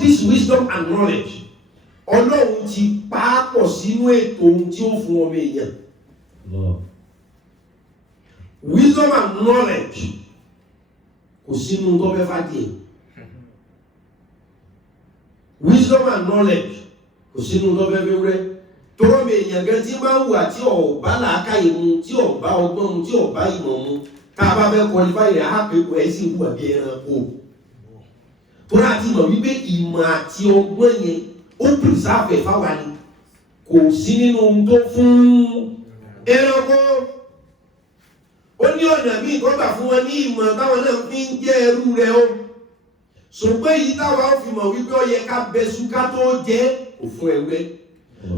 this wisdom and knowledge, Ọlọ́run ti pàápọ̀ sínú ètò ohun tí ó fún ọmọ èèyàn. Wisdom and knowledge kò sínú tó fẹ́ fàdí. Wisdom and knowledge kò sínú tó fẹ́ fẹ́ rẹ́. Tọ́rọ mi èèyàn gan tí máa ń wà tí ọ̀bá làákàyè mu, tí ọ̀bá ọgbọ́n mu, tí ọ̀bá ìmọ̀ mu, tá a bá fẹ́ qualify rẹ̀ á pé kò ẹ́ sì wà bí ẹranko. Tọ́rọ àti ìmọ̀ wípé ìmọ̀ àti ọgbọ́n yẹn ó preserve fáwa ni, kò sí nínú ohun tó fún ẹranko. Ó ní ọ̀nà míì kọ́ gbà fún wọn ní ìmọ̀ táwọn náà fi ń jẹ́ ẹrú rẹ̀ o. Ṣùgbọ́n èyí táwa ó fi mọ̀ wípé ó yẹ ká bẹ̀sù ká tó jẹ́ kò fún ẹgbẹ́.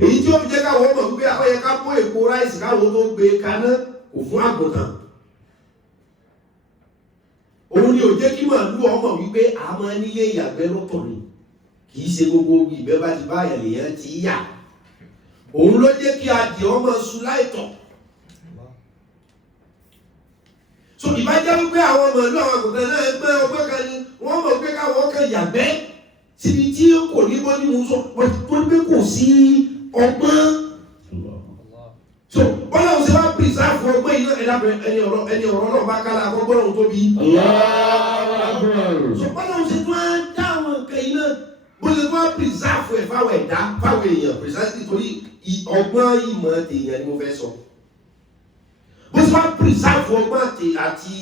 Èyí tí ó fi jẹ́ káwọn mọ̀ wípé ó yẹ ká bó èpo ráìsì káwọn tó gbé kaná kò fún àgùntàn. Òun ni ò jẹ́ kí màálù ọmọ wípé a máa nílé ìyàgbẹ́ lọ́tọ̀ ni. Kì í ṣe gbogbo ìgbẹ́ bá ti bá èèyàn ti yà. Òun ló jẹ́ kí adìẹ ọmọ sùn láìtọ̀. So ìbájá wípé àwọn màálù àwọn àgùntàn náà ẹgbẹ́ ọgbẹ́ kan ni wọ́n mọ̀ pé káwọn kan yàgbẹ́ síbi tí kò ní bọ́ nínú sọ tó ní pé kò sí ọgbọ́n. So bọ́lá òun ṣe wá pírísàfù ọgbọ́n iná ẹni ọ̀rọ̀ náà bá kálá àkọ́gbọ́n òun tóbi. So bọ́lá òun ṣe tó á dá àwọn nǹkan iná bó ṣe tó á pírísàfù ẹ̀ fáwọn ẹ̀dá fáwọn èèyàn pírísàfù torí ọgbọ́n ìmọ̀ tèèyàn ni mo fẹ́ sọ. Bó ṣe wá pírísàfù ọgbọ́n àti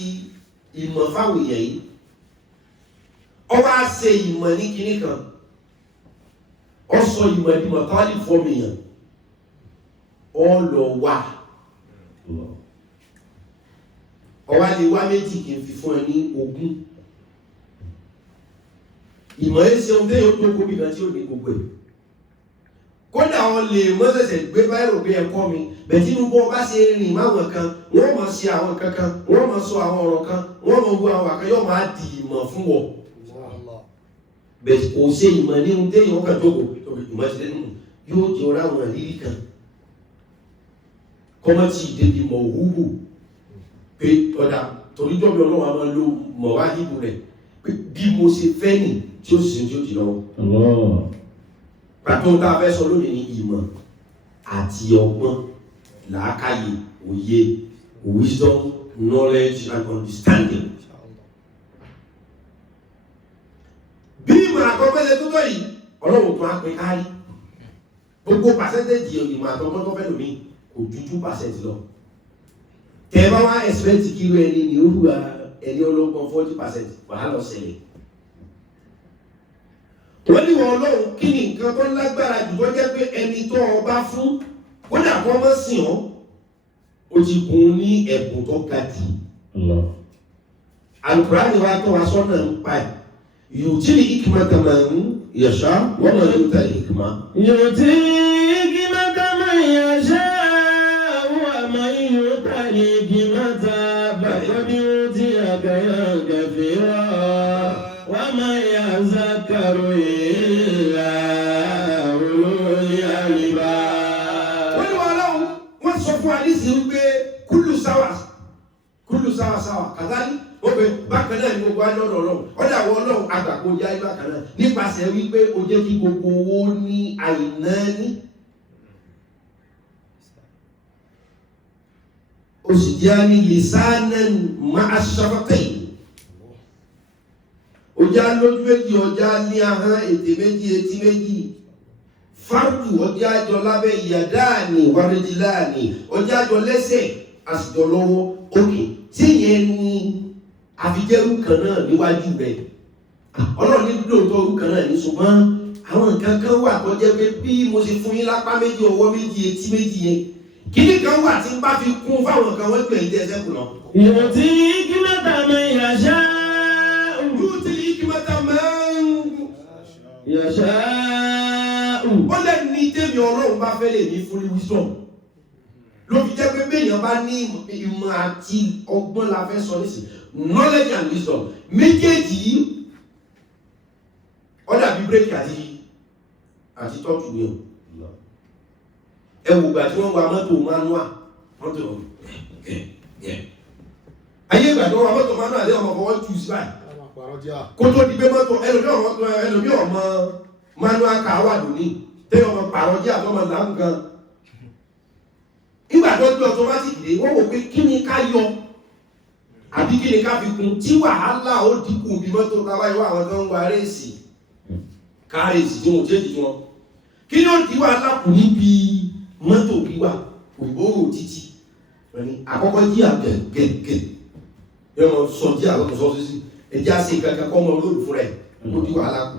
ìmọ̀ fáwọn èèyàn yìí. Ọba ṣe ìmọ̀ ní kinní kan. Ó sọ ìmọ̀ ìdìmọ̀ káwálì fọ́ọ̀mù èèyàn. Ó lọ wá. Ọwá lè wá méjì kì í fi fún ẹ ní 20. Ìmọ̀ ẹ ṣe ohun tí yóò tó kóbi kan tí ó ní gbogbo ẹ̀. Kódà wọn lè mọ́sẹ̀sẹ̀ gbé báyìí rò pé ẹ̀kọ́ mi bẹ̀ tí inú bọ́ bá ṣe rìn máwọn kan wọ́n máa ṣe àwọn kankan wọ́n máa sọ àwọn ọ̀rọ̀ kan wọ́n máa wo àwọn àkàn yóò máa di ìmọ̀ fún wọ. Bẹ̀ kò ṣe ìmọ̀ ní ohun tí yóò kàn jókòó ìmọ̀ ṣe lẹ́nu yóò jẹ́ ọ̀rá àwọn àrírí kan. Kọ́mọ́tì ìdèbí mọ̀ òwúbù pé ọ̀dà toríjọ́ mi ọlọ́wọ́ a máa lo mọ̀ wá híbù rẹ̀ pé bí mo ṣe fẹ́ nì tí ó sì tí ó di lọ́wọ́. Pàtó tá a fẹ́ sọ lónìí ní ìmọ̀ àti ọgbọ́n, làákàyè, òye, wisdom, knowledge and understanding. Bí ìmọ̀ àkọ́kọ́ ṣe tó tọ́ yìí, Ọlọ́run tó á pín kárí. Gbogbo pàṣẹ́ntéèjì ìmọ̀ àtọgbọ́n tó fẹ́ lómi kò ju 2% lọ. Tẹ́ bá wá expect kí irú ẹni ní orú ẹni ọlọ́gbọ́n 40% wàá lọ ṣẹlẹ̀. Wọ́n ní wọn Ọlọ́run kí ni nǹkan tó lágbára jù tó jẹ́ pé ẹni tó ọba fún kódà kọ́ mọ́ sìn ọ́ ó ti bùn ní ẹ̀bùn tó ga jù. Al-Qur'ani wa tó wa sọ́nà ń pa ẹ̀. Yu'til hikmata man yasha wa man yu'tal hikma. Yu'til hikmata man yasha wa man yu'tal hikmata faqad utiya khayran kathira wa ma yazakkaru illa ulul albab. Wọ́n ní wọn Ọlọ́run wọ́n sọ fún Alísì wípé kúlù sáwà kàtàlí ó pé bákan náà ní gbogbo ajọ́ Ọlọ́run ọ̀dà àwọn Ọlọ́run àgbàkó jẹ́ ayé bákan náà nípasẹ̀ wípé ó jẹ́ kí gbogbo owó ní àìnáání. Ó sì jẹ́ ní lisanan ma'a shafaqayn. Ọjà lójú méjì ọjà ní ahọ́n ètè méjì etí méjì. Fardu ọjà àjọ lábẹ́ ìyàdáàní wàrẹ́dìláàní ọjà àjọ lẹ́sẹ̀ àsìjọ lọ́wọ́ òkè tí yẹn ní àfijẹ́rú kan náà níwájú rẹ̀. Ọlọ́run ní lóòótọ́ orú kan náà ní ṣùgbọ́n àwọn nǹkan kan wà tó jẹ́ pé bí mo ṣe fún yín lápá méjì ọwọ́ méjì etí méjì yẹn kíní kan wà tí ń bá fi kún fáwọn kan wọ́n gbẹ̀yìn dẹ́ ẹsẹ̀ kù náà. Yu'til hikmata man yasha. Yu'til hikmata man yasha. Ó lẹ́nu ní tèmi Ọlọ́run bá fẹ́ lè ní fún ní wisdom. Ló fi jẹ́ pé béèyàn bá ní ìmọ̀ àti ọgbọ́n la fẹ́ sọ nísìn knowledge and wisdom méjèèjì yìí ó dàbí bírèkì àti tọ́tù ni o. Ẹ wò gbà tí wọ́n wa mọ́tò manual mọ́tò ayé ìgbà tí wọ́n wa mọ́tò manual lé ọmọ fọwọ́ jù sí báyìí kó tó di pé mọ́tò ẹlòmí ọmọ manual car wà lónìí tẹ́yọ̀ ọmọ pàrọ̀ jíà tó ọmọ làágùn gan nígbà tó gbé automatic dé wọ́n wò pé kí ni ká yọ àbí kí ni ká fi kún tí wàhálà ó dínkù bí mọ́tò káwá ìwọ àwọn tó ń wa réèsì kárèsì tí wọ́n tẹ́jì wọn kí ni ó di wàhálà kù níbi mọ́tò wíwà òyìnbó títì àkọ́kọ́ jí àgẹ̀gẹ̀ yọmọ sọ jí àwọn sọ sí ẹjá sí kankan kọ́ ọmọ olóòrùn fún rẹ̀ ó di wàhálà kù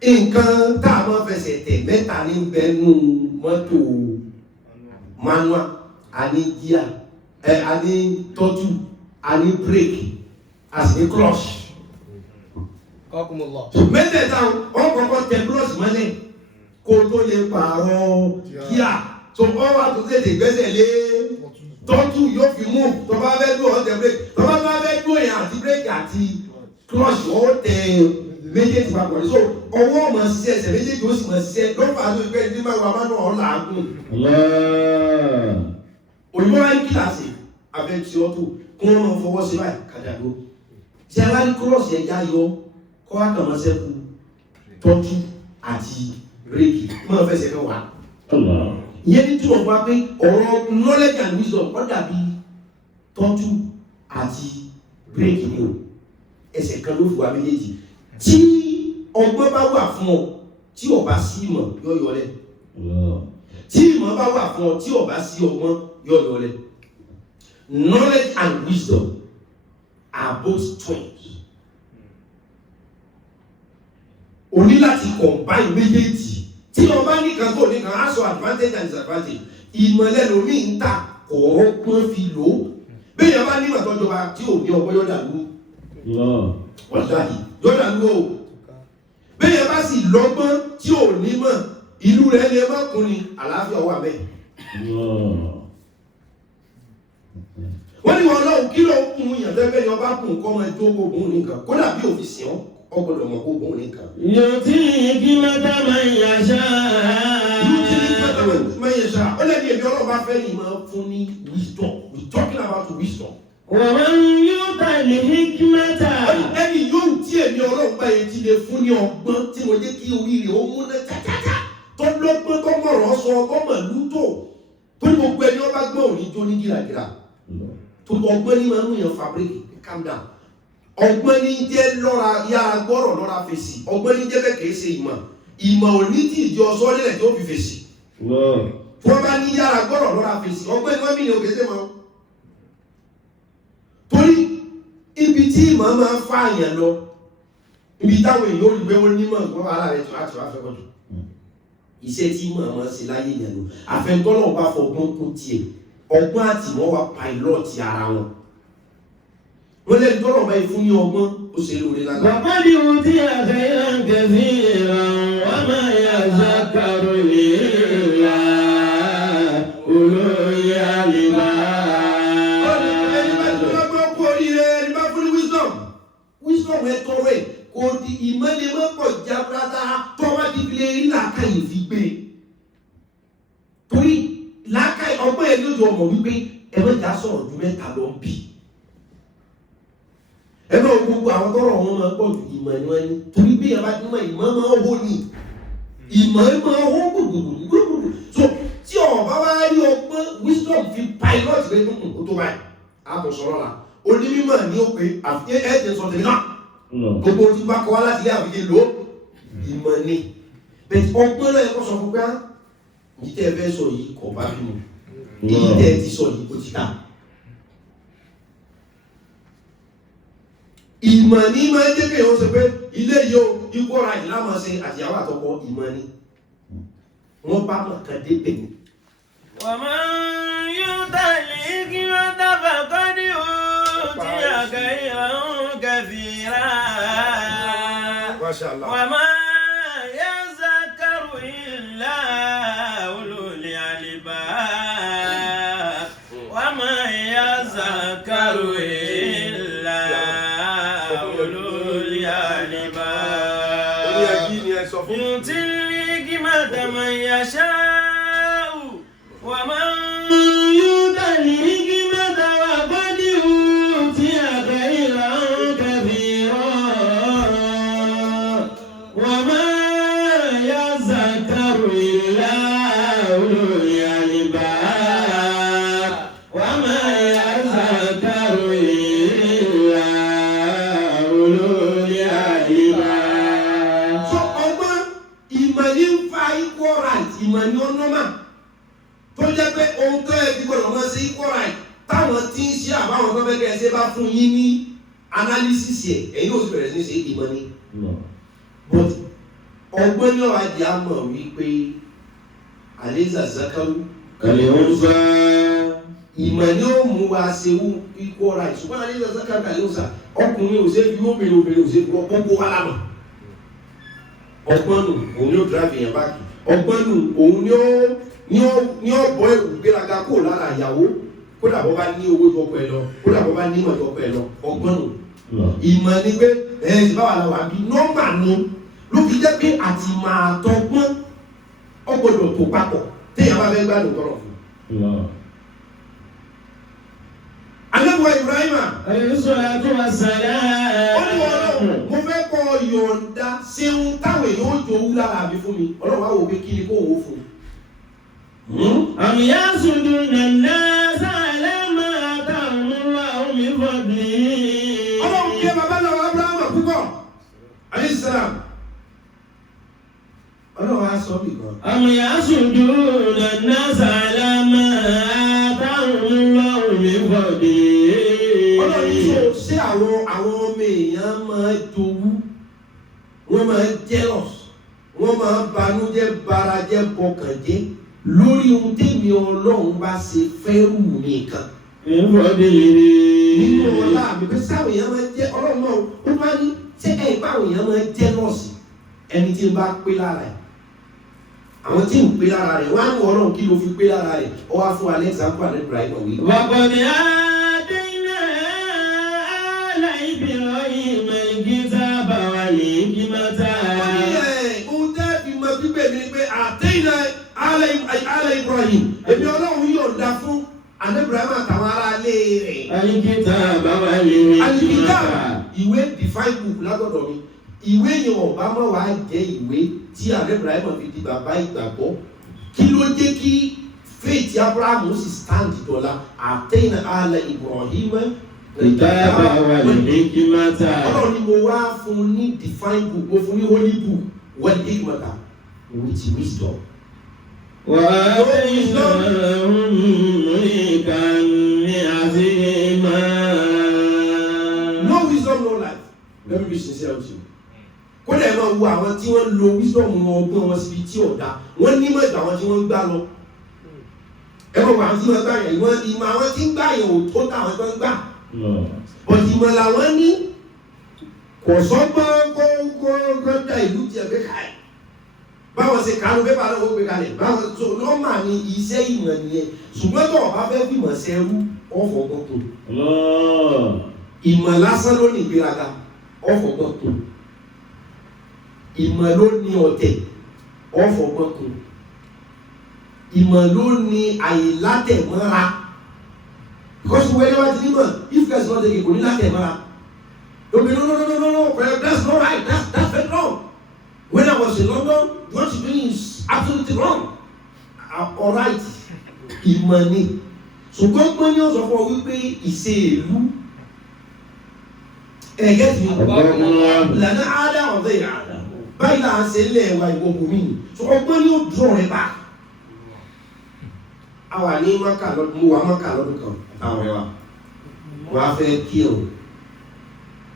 nǹkan tá a máa fẹsẹ̀ tẹ̀ mẹ́ta ní bẹ́ẹ̀nù mọ́tò manual àní jíà àní tọ́tù àní bírèkì àti ní clutch mẹ́tẹ̀ẹ̀ta wọ́n kọ́kọ́ tẹ clutch mọ́lẹ̀ kó tó lè pààrọ̀ jíà tó wọ́n wà tó tètè gbẹ́sẹ̀ lé tọ́tù yóò fi mú tó bá fẹ́ dúró ọ̀tẹ̀ bírèkì tó bá fẹ́ dúró yẹn àti bírèkì àti clutch ó tẹ méjèèjì papọ̀ ní so ọwọ́ ọmọ ṣiṣẹ́ ẹsẹ̀ méjèèjì ó sì mọ̀ ṣiṣẹ́ lọ́pàá tó ìgbẹ́ ní máa wà máa náà ọ̀la àgùn. òyìnbó máa ń kíláàsì abẹ́ tí ó tó kí wọ́n máa fọwọ́ sí báyìí kàdàdó tí a bá ní kúrọ́ọ̀sì ẹja yọ kọ́ wá kàn máa ṣẹ́kù tọ́jú àti bírèkì máa fẹsẹ̀ kan wà. ìyẹn ní túmọ̀ wá pé ọ̀rọ̀ knowledge and wisdom ó dàbí tọ́jú àti bírèkì ni o ẹsẹ̀ kan ló fi wá méjèèjì tí ọgbọ́n bá wà fún ọ tí o bá sí ìmọ̀ yọ yọlẹ̀ tí ìmọ̀ bá wà fún ọ tí o bá sí ọgbọ́n yọ yọlẹ̀ knowledge and wisdom are both twins o ní láti combine méjèèjì tí o bá nìkan tó nìkan á sọ advantage and disadvantage ìmọ̀lẹ́ lomi ń ta ọ̀rọ̀ pọ́n fi lò ó bẹ́ẹ̀ yẹn bá nímọ̀ tọ́jọba tí ò ní ọgbọ́n yọ̀dà lù wọ́n dáàdì yọ̀dà lù ó bẹ́ẹ̀ bá sì lọ́gbọ́n tí ò ní mọ̀ ìlú rẹ̀ lè má kún ni àlàáfíà wà bẹ́ẹ̀. wọ́n ní wọn lọ́wọ́ kí ló ń kún yàn fẹ́fẹ́ ni ọba kún kọ́ ọmọ ẹjọ́ ogun nìkan kódà bí òfin sìn ọ́ ọgbọ́dọ̀ mọ̀ ogun nìkan. yóò tí kí mẹ́ta máa ń yàṣá. yóò tí mẹ́ta máa ń yàṣá ó lẹ́ni èmi ọlọ́ba fẹ́ ni máa fún ní wisdom we talking about wisdom. wọ́n máa ń yóò tàlé hikmata. ẹni yóò tí èmi ọlọ́ba yẹn ti lè fún ní ọgbọ́n tí mo jẹ́ kí oríire ó múná jájájá tó lọ́gbọ́n tó mọ̀rọ̀ sọ ọgọ́mọ̀ lútò tó ní gbogbo ẹni ọba gbọ́ òní tó ní gíragíra tó ọgbọ́n ní máa ń yàn fabric calm down ọgbọ́n ní jẹ́ lọ́ra yára gbọ́rọ̀ lọ́ra fèsì ọgbọ́n ní jẹ́ bẹ́ẹ̀ kìí ṣe ìmọ̀ òní tí ìjọ sọ nílẹ̀ tó fi fèsì tí wọ́n bá ní yára gbọ́rọ̀ lọ́ra fèsì ọgbọ́n ní wọ́n mí ní òkè sí mọ́ torí ibi tí ìmọ̀ máa ń fa àyàn lọ ibi táwọn èèyàn ò rí pé wọ́n nímọ̀ nǹkan ara rẹ̀ tó láti wá fẹ́ kọjú iṣẹ́ tí ìmọ̀ máa ń ṣe láyé yẹn lọ àfẹnutọ́lọ́ bá fọgbọ́n kún tiẹ̀ ọgbọ́n àtìmọ́ wa pilọ́ọ̀tì ara wọn wọ́n lè tọ́lọ̀ báyìí fún ní ọgbọ́n ó ṣe lóore lára. bàbá ni ohun tí a fẹ́ yàn kẹfì wọ́n máa yà zákàrò ìlà olóyè àlìmá. ẹni bá tó lọ́gbọ́n kú oríire ẹni bá fún ní wisdom ẹ tọrọ ẹ kò di ìmọ̀lẹ́mọ̀ pọ̀ jaburata tọ́wọ́ di fi lè rí làákàyè fi gbé torí làákàyè ọgbọ́n yẹn lójú ọmọ wípé ẹ mẹ́ta sọ̀rọ̀ ju mẹ́ta lọ ń bì ẹ bá gbogbo àwọn tọrọ wọn máa pọ̀ ju ìmọ̀ ni wọ́n ní torí bí yẹn bá ti mọ ìmọ̀ máa hó ni ìmọ̀ máa hó gbogbogbò so tí ọba wa rí ọgbọ́n wisdom fi pilot rẹ tó tó báyìí àtọ̀ sọ̀rọ̀ la onímọ̀ ní ó pé àfi ẹ̀jẹ̀ sọ tẹ̀lé náà gbogbo tí bá kọ́ wá láti ilé àbíké lò ìmọ̀ ni bẹ́ẹ̀ ọgbọ́n náà yẹ kó sọ fún pé yìí tẹ́ ẹ fẹ́ sọ yìí kọ̀ bá bí mu èyí tẹ́ ẹ ti sọ yìí kò ti ta. ìmọ̀ ní máa ń jẹ́ kéèyàn sọ pé ilé yìí ó ikú ọ̀rọ̀ àjìlá máa ṣe àtìyàwó àtọkọ ìmọ̀ ni wọ́n bá mọ̀ kan dé pè ní. wọ́n máa ń yóò tàlé kí wọ́n dábàá kọ́ ní òun tí àgbà ìhàn kẹfìrà. wọ́n máa yẹ zakaru ìlà olólè àlìbá. wọ́n máa yẹ zakaru ìlà olólè àlìbá. yùtí kí má dàmà yàṣá. ومن يؤت الحكمة وقد أوتي خيرا كثيرا ìmọ̀ ni ó nọ́mà tó jẹ́ pé ohun tó yẹ kí gbọ́dọ̀ mọ́ sí equal right táwọn tí ń ṣe àbáwọn tó fẹ́ kẹ́ ẹ ṣe bá fún yín ní analysis yẹ ẹ̀yin ò sì bẹ̀rẹ̀ sí ní ṣe ìmọ̀ ni but ọgbọ́n ní ọ̀rọ̀ ajé àmọ̀ wípé àlẹ́sà zakaru kàlẹ́ ń sá. ìmọ̀ ni ó mú wa ṣe equal right ṣùgbọ́n àlẹ́sà zakaru kàlẹ́ ń sá ọkùnrin ò ṣe fi obìnrin ò ṣe fi gbogbo wa lámà ọgbọ́n nù òun ni ó drive yẹn báàkì ọgbọ́n nù òun ni ó bọ́ ẹ̀rù gbéraga kó lára ìyàwó kódà bọ́ bá ní owó jọpọ̀ ẹ̀ lọ kódà bọ́ bá ní ìmọ̀ jọpọ̀ ẹ̀ lọ ọgbọ́n nù ìmọ̀ ni pé ẹ̀ báwa la wà bí nọ́mbà nu ló fi jẹ́ pé àti máa tọgbọ́n ọgbọ́dọ̀ tó papọ̀ téèyàn bá fẹ́ gbádùn tọrọ fún. Ànábì Ibrahima. Alayhi-salatu wa-salam. Ó ní Ọlọ́run mo fẹ́ kọ́ yọ̀ǹda ṣeun táwọn èèyàn ó jowú lára mi fún mi Ọlọ́run á wò pé kí ni kó wò fún un. Am yasuduna an-nasa ala ma atahum Allahu min fadlihi. Ọlọ́run kí ẹ bàbá náà wà Abrahama púpọ̀ alayhi salam. Ọlọ́run á sọ bí kan. Am yasuduna an-nasa ala ma atahum Allahu min fadlihi. Ọlọ́run yóò ṣe àwọn ọmọ èèyàn máa jowú wọ́n máa jealous wọ́n máa banújẹ́ barajẹ́ bọkànjẹ́ lórí ohun tèmi Ọlọ́run bá ṣe fẹ́rù nìkan. Nínú ọlá mi pé sáwọn èèyàn máa jẹ́ Ọlọ́run náà ó máa ní ṣé ẹ̀ báwọn èèyàn máa jealous ẹni tí ń bá pé lára ẹ̀. Àwọn tí ń pé lára rẹ̀ wọ́n á ní Ọlọ́run kí ló fi pé lára rẹ̀ ọ wá fún Alexander and Ibrahim wí. Wàpọ̀ ni àdínà Ibrahim al-kitaba wal-hikmata. Ohun tẹ́ fi mọ bíbẹ̀ mi ni pé àtẹ́yìnà ala Ibrahim èmi Ọlọ́run yọ̀ǹda fún Ibrahim àtàwọn ará ilé rẹ̀. Al-kitaba wal-hikmata. Al-kitaba ìwé define book látọ̀dọ̀ mi ìwé yẹn ọ̀bá mọ̀ wá jẹ́ ìwé tí Ibrahim fi di bàbá ìgbàgbọ́ kí ló jẹ́ kí faith Abraham sì stand dọ̀la àtẹ́yìnà ala Ibrahim Al-kitaba wal-hikmata. Ọlọ́run ni mo wá fún ní define book mo fún ní holy book wal-hikmata with wisdom. وآتيناهم ملكا عظيما. No wisdom, no life. Let me be sincere with you. Kódà ẹ máa wo àwọn tí wọ́n lo wisdom wọn ọgbọ́n wọn síbi tí ọ̀dà wọ́n ní mọ̀ ìgbà àwọn tí wọ́n ń gbá lọ. Ẹ máa wo àwọn tí wọ́n gbá yẹn ìwọ̀n ìmọ̀ àwọn tí ń gbá yẹn ò tó táwọn tó ń gbà. Bọ̀dì ìmọ̀ làwọn ní kò sọ́gbọ́n kó da ìlú tiẹ̀ pé káyì. Báwọn ṣe kàánú pépà náà wọ́n gbé kalẹ̀ báwọn tó nọ́ọ̀mà ní iṣẹ́ ìmọ̀ nìyẹn ṣùgbọ́n tó ọba fẹ́ fi ìmọ̀ ṣẹ́rú ọ̀fọ̀ gbọ́kùn. Ìmọ̀ lásán ló ní ìgbéraga ọ̀fọ̀ gbọ́kùn. Ìmọ̀ ló ní ọ̀tẹ̀ ọ̀fọ̀ gbọ́kùn. Ìmọ̀ ló ní àìlátẹ̀mọ́ra. Because wẹ́lẹ́ wá ti nímọ̀ if guys not take it kò ní látẹ̀mọ́ra. Lóbi no that's not right that's very wrong. When I was in London, what you're doing is absolutely wrong. All right, ìmọ̀ ni. Ṣùgbọ́n gbọ́n ní ọ̀sọ̀ fún ọ wípé ìṣe ìlú ẹ̀gẹ́ ti lànà àádá ọ̀dẹ́ ìràdà. Báyìí là ń ṣe ilé ẹ̀wà ìwọ̀n bòmí ni. Ṣùgbọ́n gbọ́n ní ó dùn rẹ̀ bá. A wà ní Mọ́kà lọ́dún, mo wà Mọ́kà lọ́dún kan àtàwọn ẹ̀wà. Wọ́n á fẹ́ kí ọ̀.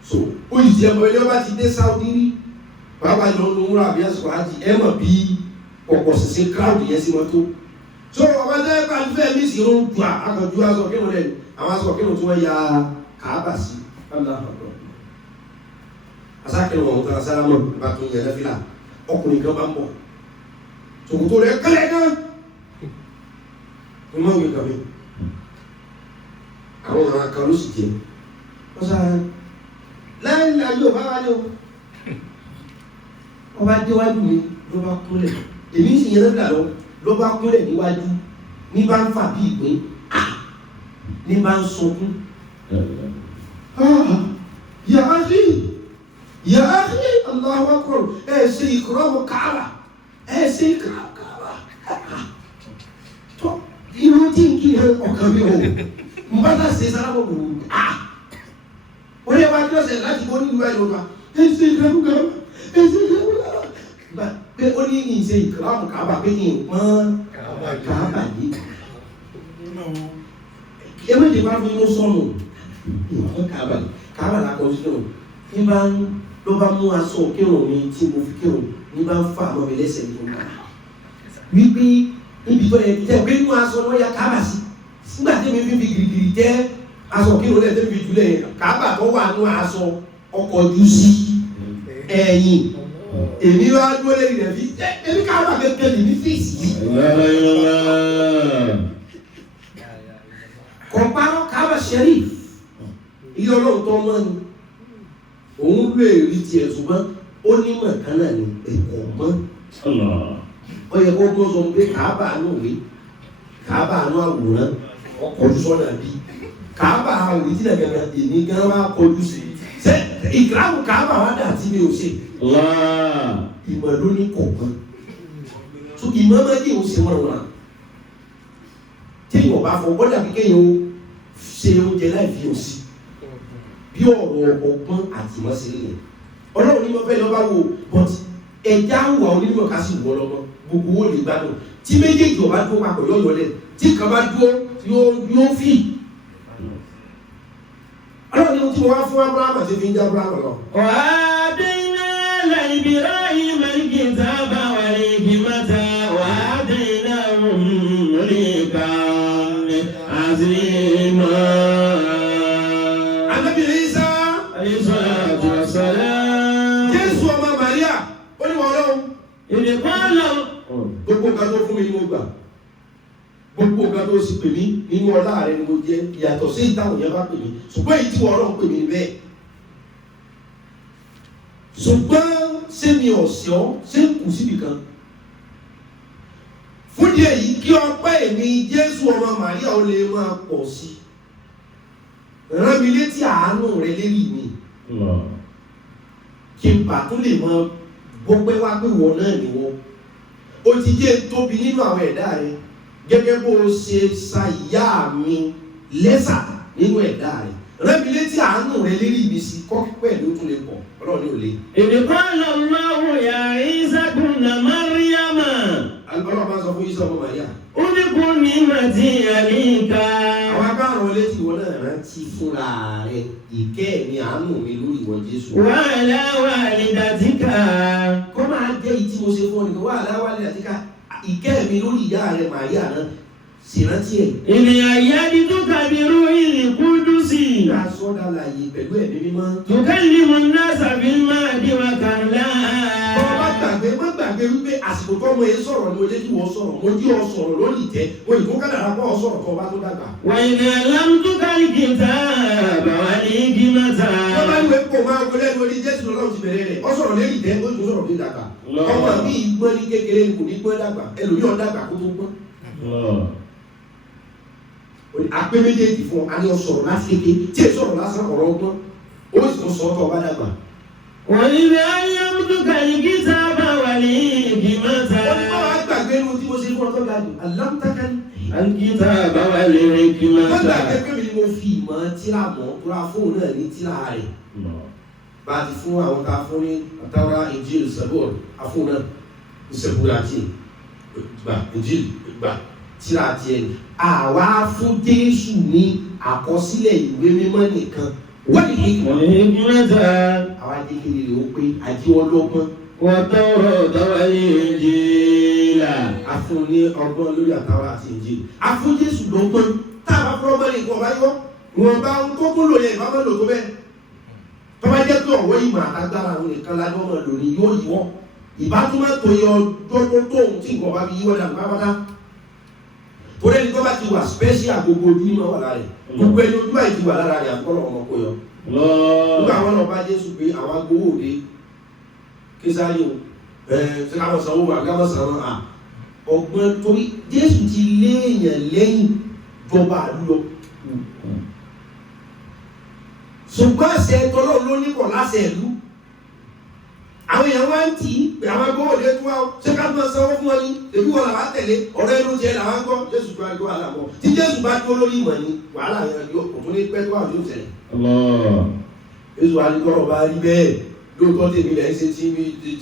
So, ó yìí jẹ́ ọmọ ilé ọba ti dé Saudi rí. Bàbá ìlú múra bí ẹ̀sùn àti ẹ̀mọ̀ bí ọ̀pọ̀ ṣẹ̀ṣẹ̀ crowd yẹn sí wọn tó. So ọba jẹ́ pé àdúfẹ́ mi sì ń ju àkànjú aṣọ kí wọ́n lẹ̀ àwọn aṣọ kí wọ́n tí wọ́n ya Kàábà sí. Asákìrì wọn tán sálámọ̀ bá tún yẹ lẹ́fìlà ọkùnrin kan bá ń bọ̀. Ṣòkòtò rẹ̀ kálẹ̀ kan. Mo máa ń wí kàn mí. Àwọn ọ̀rọ̀ kan ló sì jẹ́. Wọ́n sá láyé ayé ò bá wá ní o. Ọba déwájú mi ló bá kúnlẹ̀ èmi sì yẹn lọ́dà ló bá kúnlẹ̀ níwájú ní bá ń fà bí ìpín ní bá ń sunkún. Yàrá sí Allahu Akbar ẹ ṣe ìkúrọ́mù Káàbà ẹ ṣe ìkúrọ́mù Káàbà tó irú tí n kì í ọkàn mi o n bá dá ṣe sára bọ̀ wò ó lè wá jọ́sẹ̀ láti bọ́ nínú ẹ̀ lọ́ba ẹ ṣe ìkúrọ́mù Káàbà ẹ ṣe ìkúrọ́mù Káàbà pé pé ó ní ìṣe ìkìláàmù Káàbà pé kí n pọ́n Káàbà yìí. Ewé ìdìbò àfi inú sọnù ìwọ̀n Káàbà la kọ sínú ní bá ń ló bá mú aṣọ kírun mi tí mo fi kírun ní bá ń fà mọ́ mi lẹ́sẹ̀ ní ọ̀gá wípé níbi tó yẹ jẹ́ pé inú aṣọ ló ya Káàbà sí nígbà tí mi fi gìrìgìrì jẹ́ aṣọ kírun lẹ́ẹ̀ tẹ́lẹ̀ fi jùlẹ̀ Káàbà tó wà nú aṣọ ọkọ̀ jù sí ẹ̀yìn èmi wá dúró lẹ́yìn rẹ̀ fi èmi Káàbà kẹ́kẹ́ lè ní fèsì kọ̀párọ̀ Káàbà Sharif ilé ọlọ́run tó mọ́ ni òun lè rí tiẹ̀ ṣùgbọ́n ó ní mọ̀kánná ní ẹ̀kọ́ mọ́ ó yẹ kó gbọ́ sọ pé Káàbà àánú wé Káàbà àánú àwòrán ọkọ̀ sọ́nà bí Káàbà àwòrán tí nàgàgà èmi gan wá kọjú sí ṣé ìkìláàmù Káàbà wá dà tí mi ò ṣe ìmọ̀ ló ní kọ̀ọ̀kan tó ìmọ̀ máa dé òun ṣe wọ́n wọn tí ìwọ̀n bá fọ gbọ́dọ̀ bí kéèyàn ó ṣe oúnjẹ láì fi òsì bí ọ̀rọ̀ ọgbọ́n àti ìmọ̀sílẹ̀ yẹn ọlọ́run ní wọ́n fẹ́ lọ́ba wo but ẹja wà onímọ̀ ká sì wọ́ lọ́mọ gbogbo owó lè gbádùn tí méjèèjì ọba dúró papọ̀ yọ̀ yọlẹ̀ tí kan bá dúró yóò fì ọlọ́run ní tí mo wá fún Abraham àti fi ń jẹ́ Abraham lọ. وآتينا إبراهيم الكتاب والحكمة وآتيناه ملكا عظيما. Jésù ọmọ Màríà ó ní wọ́n lọ́wọ́. Ìdìpọ́lọ̀. Gbogbo nǹkan tó fún mi ni mo gbà. Gbogbo nǹkan tó sì pè mí nínú ọlá rẹ̀ ni mo jẹ́ ìyàtọ̀ sí ìtàwọn yẹn bá pè mí. Ṣùgbọ́n èyí tí wọ́n lọ́wọ́ pè mí ni bẹ́ẹ̀. Ṣùgbọ́n ṣé mi ọ̀sẹ̀ ọ́ ṣé ń kù síbi kan? Fún díẹ̀ yìí kí ọpẹ́ èmi Jésù ọmọ Màríà ó lè máa pọ̀ sí. Rán mi létí àánú rẹ lérí mi. Kí n bà tó lè mọ gbọ́pẹ́ wá pé wọ́n náà ni wọ́n. Ó ti jẹ́ tóbi nínú àwọn ẹ̀dá rẹ gẹ́gẹ́ bó o ṣe sa ìyá mi lẹ́sà nínú ẹ̀dá rẹ. Rán mi létí àánú rẹ lérí mi sí kọ́pẹ́ ló tún lè pọ̀ ọlọ́run ní òlé. Ìdìpọ́lọ̀ lọ́wọ́ ya Ìsá ibn Maryama. Ọlọ́run máa sọ fún Ìsá ọmọ Màríà. Ó ní kún ní màtí àníkà. Àwọn agbára létí ìwọ náà rántí fúnra rẹ ìkẹ́ mi àánú mi lórí ìwọ Jésù. Wàhálà wàlídàtíkà. Kọ́ máa jẹ́ èyí tí mo ṣe fún ọ nìkan wàhálà wàlídàtíkà ìkẹ́ mi lórí ìyá rẹ Màríà náà sì rántí ẹ̀. Ìrìn àyájí tó kàbírú ìlú Kúdùsì. Ká sọ́dà láàyè pẹ̀lú ẹ̀mí mímọ́. Tukallimu an-nasa bil mahdi wa kahla. Má gbàgbé wípé àsìkò tó ọmọ yẹn sọ̀rọ̀ ni mo jẹ́ kí wọ́n sọ̀rọ̀ mo jí ọ sọ̀rọ̀ lórí ìtẹ́ mo ìkó kádàrá pọ̀ ọ sọ̀rọ̀ tó ọba tó dàgbà. Wa idha lamtukal kitaba wal hikmata. Wọ́n bá ìwé pò máa wọlé lórí Jésù lọ́wọ́ ti bẹ̀rẹ̀ rẹ̀ ọ sọ̀rọ̀ lórí ìtẹ́ ó tún sọ̀rọ̀ ní dàgbà. Ọmọ mi gbọ́n ní kékeré kò ní gbọ́n dàgbà ẹlòmíràn dàgbà kó tó gbọ́n. Àpé méjèèjì fún ọ àní ọsọ̀rọ̀ láti kéke tí èso ọ̀rọ̀ lásán ọ̀rọ̀ ọgbọ́n ó sì tún sọ ọ́ bá dàgbà. Wa idha lamtukal kitaba wal hikmata. Wọ́n ní báwa gbàgbé inú tí mo ṣe fún ọ tó ga jù alámútákàní. Al-kitaba wal hikmata. Wọ́n gbàgbé pé mi ni mo fi ìmọ̀ tíra mọ́ tóra fóònù náà ní tíra rẹ̀. Bá a ti fún àwọn tá a fún ní àtàwọn Injil Zabur afún náà ìṣẹ̀bùrà tí gbà Injil gbà tíra tiẹ̀ ni. Àwa fún Jésù ní àkọsílẹ̀ ìwé mímọ́ nìkan. Wọ́n ní hikmata. Àwa jẹ́ kí ni lè ó pé àjíwọ́lọ́gbọ́n. Wa Tawrata wal Injila. A fún ní ọgbọ́n lórí àtàwọn àti Injil. A fún Jésù lọ́gbọ́n. Tá a bá fún ọmọ nìkan ọba yọ. Wọ́n bá ń tó kún lòyẹ ìbámu lò tó bẹ́ẹ̀. Tọ́ba jẹ́ pé ọ̀wọ́ ìmọ̀ àtagbára àwọn nìkan lájọ́ ọmọ lò ní yóò yíwọ́. Ìbátúmọ̀ tó yọ ọjọ́ tó tóun tí nǹkan bá fi yíwọ́ dàgbà pátá. Torí ẹni tó bá ti wà special gbogbo ojú ìmọ̀ wà lára rẹ̀. Gbogbo ẹni ojú àìtí wà lára rẹ̀ àkọ́lọ̀ ọmọ kó yọ. Nígbà wọn lọ bá Jésù pé àwọn agbowó òde Késárì o ṣé ká mọ̀ sanwó wà ká mọ̀ sanwó à ọgbọ́n torí Jésù ti léèyàn lẹ́yìn jọba àlùyọ. Ṣùgbọ́n àṣẹ tọ́lọ́ ló ní kọ̀ láṣẹ ìlú. Àwọn èèyàn wá ń tì í pé àwọn agbowó òde tó wá ṣé ká mọ̀ sanwó fún wọn ni èbí wọn làwọn tẹ̀lé ọ̀rọ̀ ẹnu tiẹ̀ làwọn gbọ́ Jésù tó àgbọ̀ àlàbọ̀ tí Jésù bá dúró lórí ìmọ̀ ni wàhálà yẹn yóò kò tún ní pẹ́ tó wà tó tẹ̀lé. Jésù àdìgbọ́rọ̀ bá rí bẹ́ẹ̀ lóòótọ́ tèmi lẹ́yìn ṣe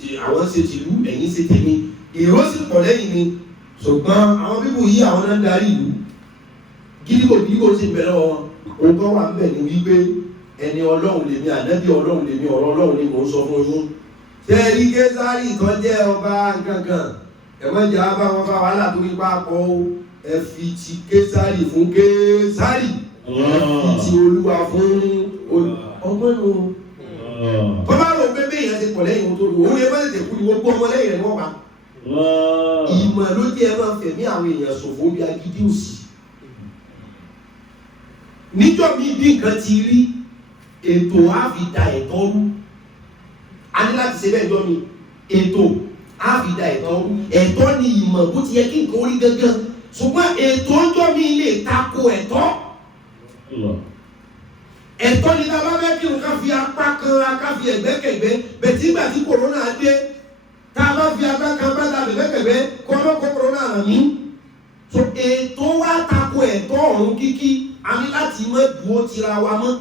tí àwọn ṣe tìlú ẹ̀yìn ṣe tèmi èrò sì pọ̀ lẹ́yìn mi ṣùgbọ́n àwọn bíbù yí àwọn náà ń darí ìlú gídígbò sì bẹ̀rẹ̀ wọn ohun tó wà ń bẹ̀ ní wípé ẹni ọlọ́run lèmi ànábì ọlọ́run lèmi ọ̀rọ̀ ọlọ́run ni mò ń sọ fún yín tẹ́rí Késárì tó jẹ́ ọba gangan ẹ̀mọ́jà bá wọn bá wàhálà tó nípa pọ̀ ẹ fi ti Késárì fún Késárì ẹ fi ti olúwa fún ọgbọ́n nù. Bọ́lá rò pé bẹ́ẹ̀ yẹn ti pọ̀ lẹ́yìn ohun tó lù òun yẹn bá tètè kú ni wọ́n gbọ́ ọmọ lẹ́yìn rẹ̀ wọ́n pa. Ìmọ̀ ló jẹ́ ẹ máa fẹ̀mí àwọn èèyàn ṣòfò bí agídí òsì. Níjọ́ mi bí nǹkan ti rí ètò á fi da ẹ̀tọ́ rú. A ní láti ṣe bẹ́ẹ̀ jọ mi ètò á fi da ẹ̀tọ́ rú. Ẹ̀tọ́ ni ìmọ̀ bó ti yẹ kí nǹkan orí gángan. Ṣùgbọ́n ètò ọjọ́ mi lè tako ẹ̀tọ́. Ẹ̀tọ́ ni tá a bá fẹ́ kí nǹkan fi apá kan ká fi ẹ̀gbẹ́kẹ̀gbẹ́ bẹ̀tí ìgbà tí kòrónà dé tá a bá fi apá kan bá ta ẹ̀gbẹ́kẹ̀gbẹ́ kọ́ lọ́kọ́ kòrónà ràn mí. So ètò wa tako ẹ̀tọ́ ọ̀run kíkí a ní láti mọ́ dúró tira wa mọ́.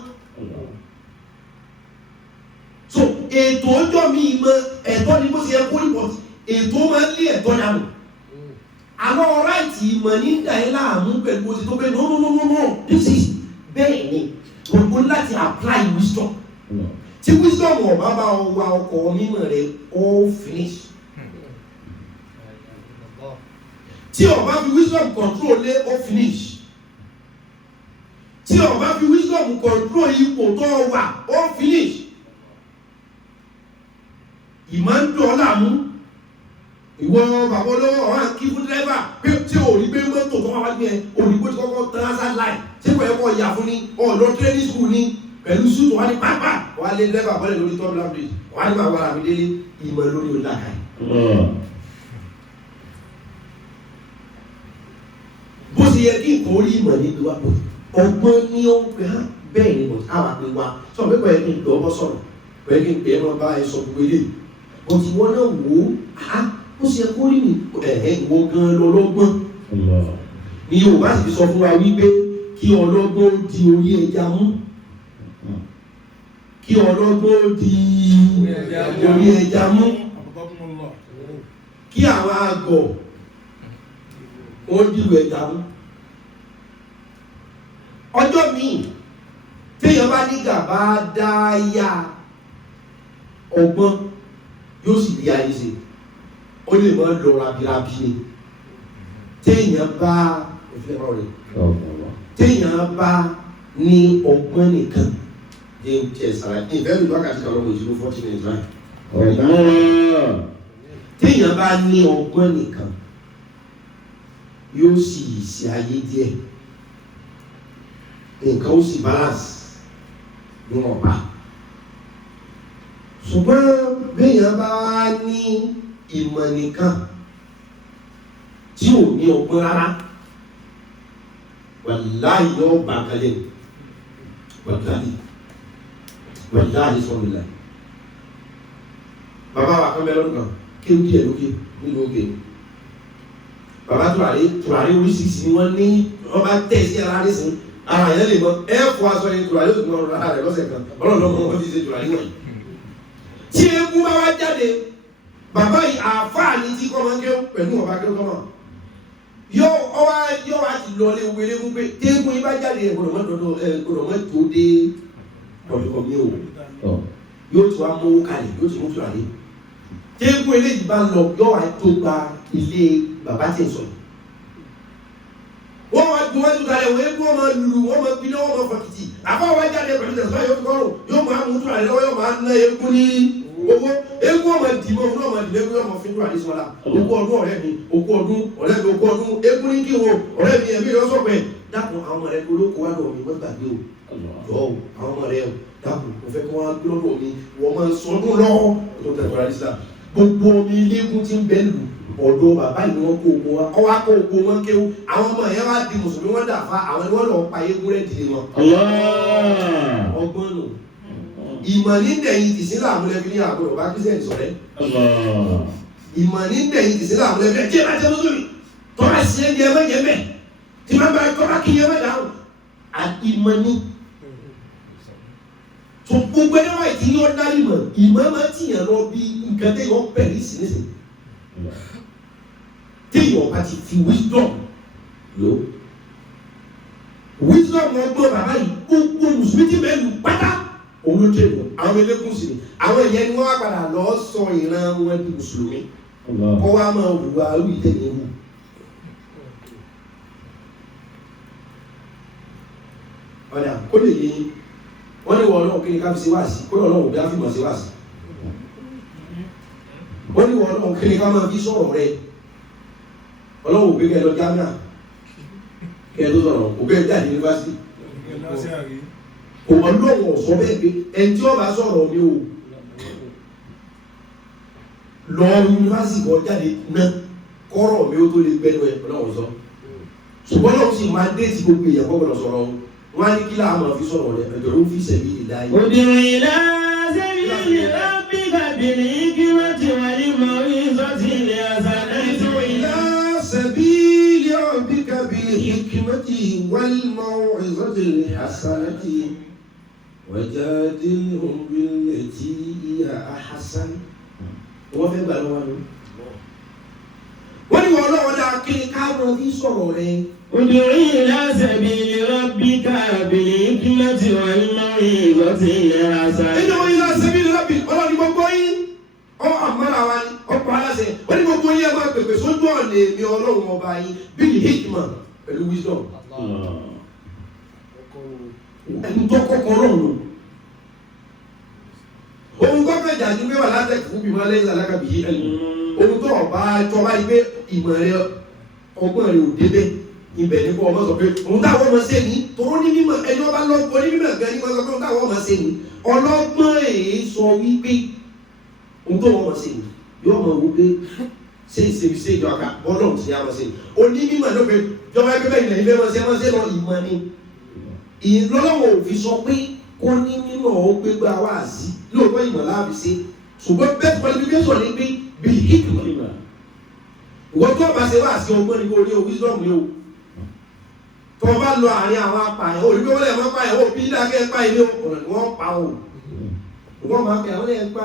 So ètò ọjọ́ mi mọ ẹ̀tọ́ ni bó ṣe yẹ kó rí pọ̀ ètò máa ń lé ẹ̀tọ́ dànù. Àwọn ọ̀ráìtì ìmọ̀ ní ìdá ẹ̀ láàmú pẹ̀lú oṣù tó pé no this is bẹ́ẹ̀ ni gbogbo láti apply wisdom. Tí wisdom ọ̀bá bá wa ọkọ̀ mímọ̀ rẹ̀ all finish. Tí ọ̀bá fi wisdom control lé all finish. Tí ọ̀bá fi wisdom control ipò tó wà all finish. Ìmọ̀ ń dọ̀ láàmú. Ìwọ bàbá olówó ọ̀hán kí fún dírẹ́bà pé tí ò rí pé mọ́tò tó wá gbé ẹ ò rí pé tí kọ́kọ́ transit line tí kò yẹ kọ́ ìyá fún ní ọ̀dọ́ training school ní pẹ̀lú súùtù wá ní pápá wá lé dírẹ́bà bọ́lẹ̀ lórí top lamp bridge wá ní màá wàrà mi délé ìmọ̀ lórí onílàkà yìí. Bó ṣe yẹ kí nǹkan orí ìmọ̀ níbi wá pọ̀ ọgbọ́n ní ó ń pè á bẹ́ẹ̀ ni bọ̀t àwọn àpè wa sọ pé pẹ̀lú kí n lọ́ bọ́ sọ̀rọ̀ pẹ̀lú kí n pè é wọn bá ẹ sọ gbogbo eléyìí bọ̀t ìwọ náà wò ó ó ṣe kó rí mi ìwọ gan lọ́lọ́gbọ́n ni Yorùbá sì fi sọ fún wa wípé kí ọlọ́gbọ́n di orí ẹja mú kí ọlọ́gbọ́n di orí ẹja mú kí àwọn àgọ̀ wọ́n dìrò ẹja mú. Ọjọ́ míì téèyàn bá ní gàba dáyà ọgbọ́n yóò sì rí ayé ṣe ó lè mọ́ lọ rabirabi ni téèyàn bá ní ọgbọ́n nìkan ní ẹ̀sàrà ìfẹ́ mi lọ́kàtí kan lọ́wọ́ ìṣúná 40 minutes báyìí. Téèyàn bá ní ọgbọ́n nìkan yóò sì ṣe ayé díẹ̀ nǹkan ó sì balance ní ọ̀pá. Ṣùgbọ́n béèyàn bá ní ìmọ̀ nìkan tí ò ní ọgbọ́n rárá wàláhì yóò bá kalẹ̀ wàláhì sọ́mìlà. Bàbá wa kan bẹ lọ́dún kan kí ó díẹ̀ lókè nínú òkè bàbá tùràrí oríṣiríṣi ni wọ́n ní wọ́n bá tẹ̀ sí ara rẹ̀ sìn ara yẹn lè mọ ẹ fọ aṣọ yẹn tùràrí ó sì mọ ọ̀rọ̀ ara rẹ̀ lọ́sẹ̀ kan ọlọ́dún wọn fi ṣe tùràrí wọ̀nyí. Tí eégún bá wá jáde bàbá yìí àáfàá ní tí kọ́ máa ń kéwù pẹ̀lú ọba kéwù kọ́ máa yóò wá ti lọ lé wọlé fún pé téégún yìí bá jáde gbọdọ̀ mọ́ tó dé ọ̀dọ̀ mi o yóò tún wá mówó kalẹ̀ yóò tún mú tùràrí. Téégún eléyìí bá lọ yóò wá tó gba ilé bàbá tí ń sọ. Wọ́n wá ju wájú kalẹ̀ wọ́n eégún wọn máa lulu wọ́n máa gbiná wọ́n máa fọkìtì àbáwọ̀ wá jáde pẹ̀lú tẹ̀sán yóò kọ́rùn yóò máa mú tùràrí lọ́wọ́ yóò máa ná eégún ní owó eégún ọmọ ìdìbò ọdún ọmọ ìdìbò eégún ọmọ fíjú àdísọ́lá ogún ọdún ọ̀rẹ́ mi ogún ọdún ọ̀rẹ́ mi ogún ọdún eégún ní kí wọn ọ̀rẹ́ mi ẹ̀mí yọ sọ̀pẹ̀ dákun àwọn ọmọ rẹ olóko wà lọ́wọ́ mi wọ́n gbàgbé o jọ o àwọn ọmọ rẹ o dákun mo fẹ́ kí wọ́n gbé lọ́dọ̀ mi wọ́n máa ń sọdún lọ́wọ́ tó tẹ̀sán àdísọ́lá gbogbo omi iléegun ti ń bẹ́ lù ọ̀dọ̀ bàbá ìlú wọn kó ogun wa ọwọ́ kó ogun wọn kéwú àwọn ọmọ yẹn wá di mùsùlùmí wọn dàfa àwọn ni wọ́n lọ pa eégún rẹ̀ dìde wọn. Ọgbọ́n nù ìmọ̀ ní dẹ̀yìn tì sí làmúlẹ̀ fi ní àgbọ̀dọ̀ bá kírísẹ̀nì sọ̀rẹ́. Ìmọ̀ ní dẹ̀yìn tì sí làmúlẹ̀ fi ẹ̀ bá jẹ́ mùsùlùmí tọ́ba sí ẹ̀jẹ̀ ẹ̀mẹ́jẹ̀ mẹ́ tí máa bá tọ́ba kí ẹ̀mẹ́ dáhùn ìmọ̀ ní. tó gbogbo ẹni wáyé tí yóò dárí mọ̀ ìmọ̀ máa ti yàn lọ bí nǹkan tẹ́ yọ pẹ̀lú ìsinísìn téèyàn bá ti fi wisdom lò wisdom wọn gbọ́ bàbá yìí gbogbo mùsùlùmí ti bẹ́ẹ̀ lù pátá òun ló tẹ̀ lọ àwọn elékùn sí ni àwọn ìyẹn ni wọ́n wá padà lọ sọ ìran wọn di mùsùlùmí kọ́ wa máa wùwà lù ìtẹ̀lé wù. ọ̀dà kó lè yé wọ́n ní wọ́n náà kí ni ká fi ṣe wá sí kó lọ́ọ́ náà òbí á fi mọ̀ ṣe wá sí wọ́n ní wọ́n náà kí ni ká máa fi sọ̀rọ̀ rẹ̀ ọlọ́wọ́ òbí kẹ́ lọ jámíà kẹ́ tó sọ̀rọ̀ òbí ẹ̀ jáde yunifásitì ọlọ́wọ́ sọ bẹ́ẹ̀ pé ẹni tí ó bá sọ̀rọ̀ ni o lọ yunifásitì kọ́ jáde náà kọ́rọ̀ mi ó tó lè gbẹ́nu ẹ̀ ọlọ́wọ́ sọ ṣùgbọ́n náà sì máa dé ti gbogbo èèyàn gbọ́dọ̀ sọ̀rọ̀ wọn á ní kí láàmú fi sọ̀rọ̀ rẹ̀ ẹ̀jọ̀ fi ṣẹ̀bi ìlà yìí. òdì ìlà sẹ́yìn rábì kàbìrì kí wọ́n ti wà ní mọ̀rí sọ́tì ilẹ̀ àṣà ادعو إلى سبيل ربك بالحكمة والموعظة الحسنة وجادلهم بالتي هي أحسن. wọ́n fẹ́ gbà lọ́wọ́ lọ. wọ́n ní wọ́n lọ́wọ́ dá kí ni ká mọ fi sọ̀rọ̀ rẹ̀. ادعو إلى سبيل ربك بالحكمة والموعظة الحسنة. ادعو إلى سبيل ربك ọlọ́ni gbogbo yín ọ àmọ́ra wa ni ọkọ̀ aláṣẹ wọ́n ní gbogbo yín ẹ máa pèpè sójú ọ̀nà èmi ọlọ́run ọba yín bíi hikma pẹ̀lú wisdom. ẹni tó kọ́kọ́ rọrùn ohun tó fẹ́ jàdú pé wà látẹ̀kù fún bímọ lẹ́yìn alákàbí yìí ẹni ohun tó ọba tọ́ba yìí pé ìmọ̀ rẹ ọgbọ́n rẹ ò débẹ̀ ibẹ̀ ní kó ọmọ sọ pé òun táwọn ọmọ ṣe ní toró ní mímọ̀ ẹni ọba lọ́gbọ́n ní mímọ̀ gan ní wọ́n sọ pé òun táwọn ọmọ ṣe ní ọlọ́gbọ́n èyí sọ wípé ohun tó wọ́n mọ̀ sí ni yóò mọ̀ wípé ṣe ìjọba bọ́lọ̀ ti yá mọ̀ sí ni onímọ̀ ló fẹ́ jọba ẹgbẹ́ bẹ́ẹ̀ ilẹ̀ ìfẹ́ mọ̀ sí ẹmọ́ sí lọ ìmọ̀ ni ìlọ́lọ́wọ́ òfin sọ pé kó ní mímọ̀ ó gbégbá wá sí lóòótọ́ ìmọ̀ láàbì sí ṣùgbọ́n best qualification ni pé bí hikma ìwọ́n tó bá ṣe wá sí ọgbọ́n ni kò ní o wisdom ni o tó bá lọ àárín àwọn apààyàn òní pé wọ́n lè mọ́ pààyàn ó bí dákẹ́ pààyàn ní ọ̀rọ̀ ni wọ́n pa o wọ́n máa ń pè àwọn ẹ̀ pa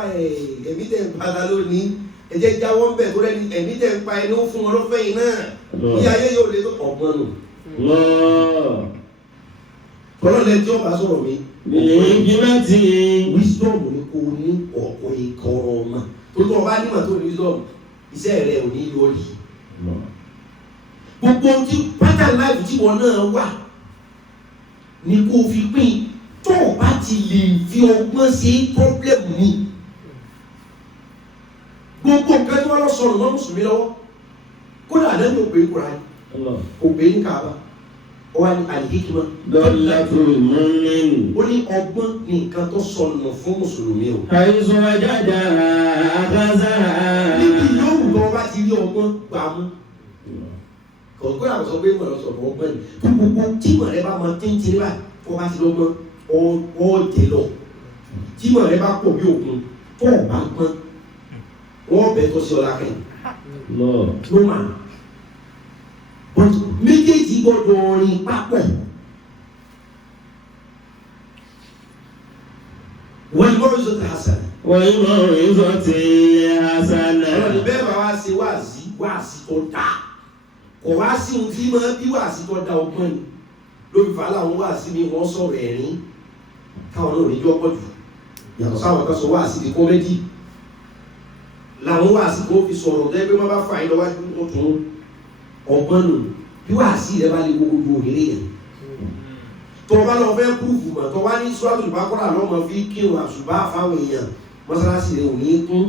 ẹ̀mí tẹ̀ ń padà lónìí ẹ̀jẹ̀ jáwọ́ ń bẹ̀ tó rẹ́ni ẹ̀mí tẹ̀ ń pa ẹni ó fún wọn lọ́fẹ́ yìí náà ní ayé yóò lè tó ọ̀gbọ́n nù. ọlọ́lẹ̀ tí ó bá sọ̀rọ̀ mi. ìgbìmọ̀tì wisdom ni kò ní ọ̀pọ̀ ìkọrọ̀ ọmọ tó tó ọba nímọ̀ tó ní wisdom iṣẹ́ rẹ̀ ò ní lórí. gbogbo tí pattern life tí wọn náà wà ni kò fi pín tó o bá ti lè fi ọgbọ́n sí pọ́blẹ́mù ni gbogbo nǹkan tí wọ́n lọ sọ̀rọ̀ lọ́wọ́ mùsùlùmí lọ́wọ́ kódà lẹ́nu òpè kura òpè ní kaaba ó wá ní alihikima dọ́là tó mọ́nẹ́nu. ó ní ọgbọ́n ní nǹkan tó sọnù fún mùsùlùmí o. àìsàn ajáda àgbàzà. níbi yòówù lọ́wọ́ bá ti rí ọgbọ́n gbàmú kọ̀ọ̀kọ́ àwọn sọ pé mọ̀ lọ sọ̀rọ̀ ọgbọ́n ni fún gbogbo tí mọ̀ rẹ bá mọ tíntìn bá fọ́ bá ti lọ́gbọ́n ọ̀ọ́dẹ lọ tí mọ̀ rẹ bá pọ̀ bí òkun tó ọ̀bá gbọ́n wọ́n bẹ̀ tó sí ọlá kẹ́yìn ló mà méjèèjì gbọ́dọ̀ rìn papọ̀ wọ́n ní mọ́rin sọ́tẹ̀ hasan wọ́n ní mọ́rin sọ́tẹ̀ hasan ọ̀rọ̀ ní bẹ́ẹ̀ bá wá sí wáàsí tó dá kò wá sí ohun tí máa bí wáàsí tó dá ọgbọ́n ni lórí fàálà wọn wáàsí mi wọ́n sọ̀rọ̀ ẹ̀rín káwọn náà níjọ́ pọ̀ jù yàtọ̀ sáwọn kan sọ wáàsí di kọ́mẹ́dì làwọn wáàsí kò fi sọ̀rọ̀ tẹ́ pé wọ́n bá fà yín lọ́wọ́ ọ̀tún ọgbọ́n nù bí wáàsí rẹ bá lè gbogbo òrèrè yẹn tọ́ bá lọ fẹ́ kúrúfù mọ̀ tọ́ wá ní sọ́ọ́tù ìbákọ́lá lọ́mọ fi kírun àṣùbá fáwọn èèyàn mọ́sálásí rẹ̀ ò ní kún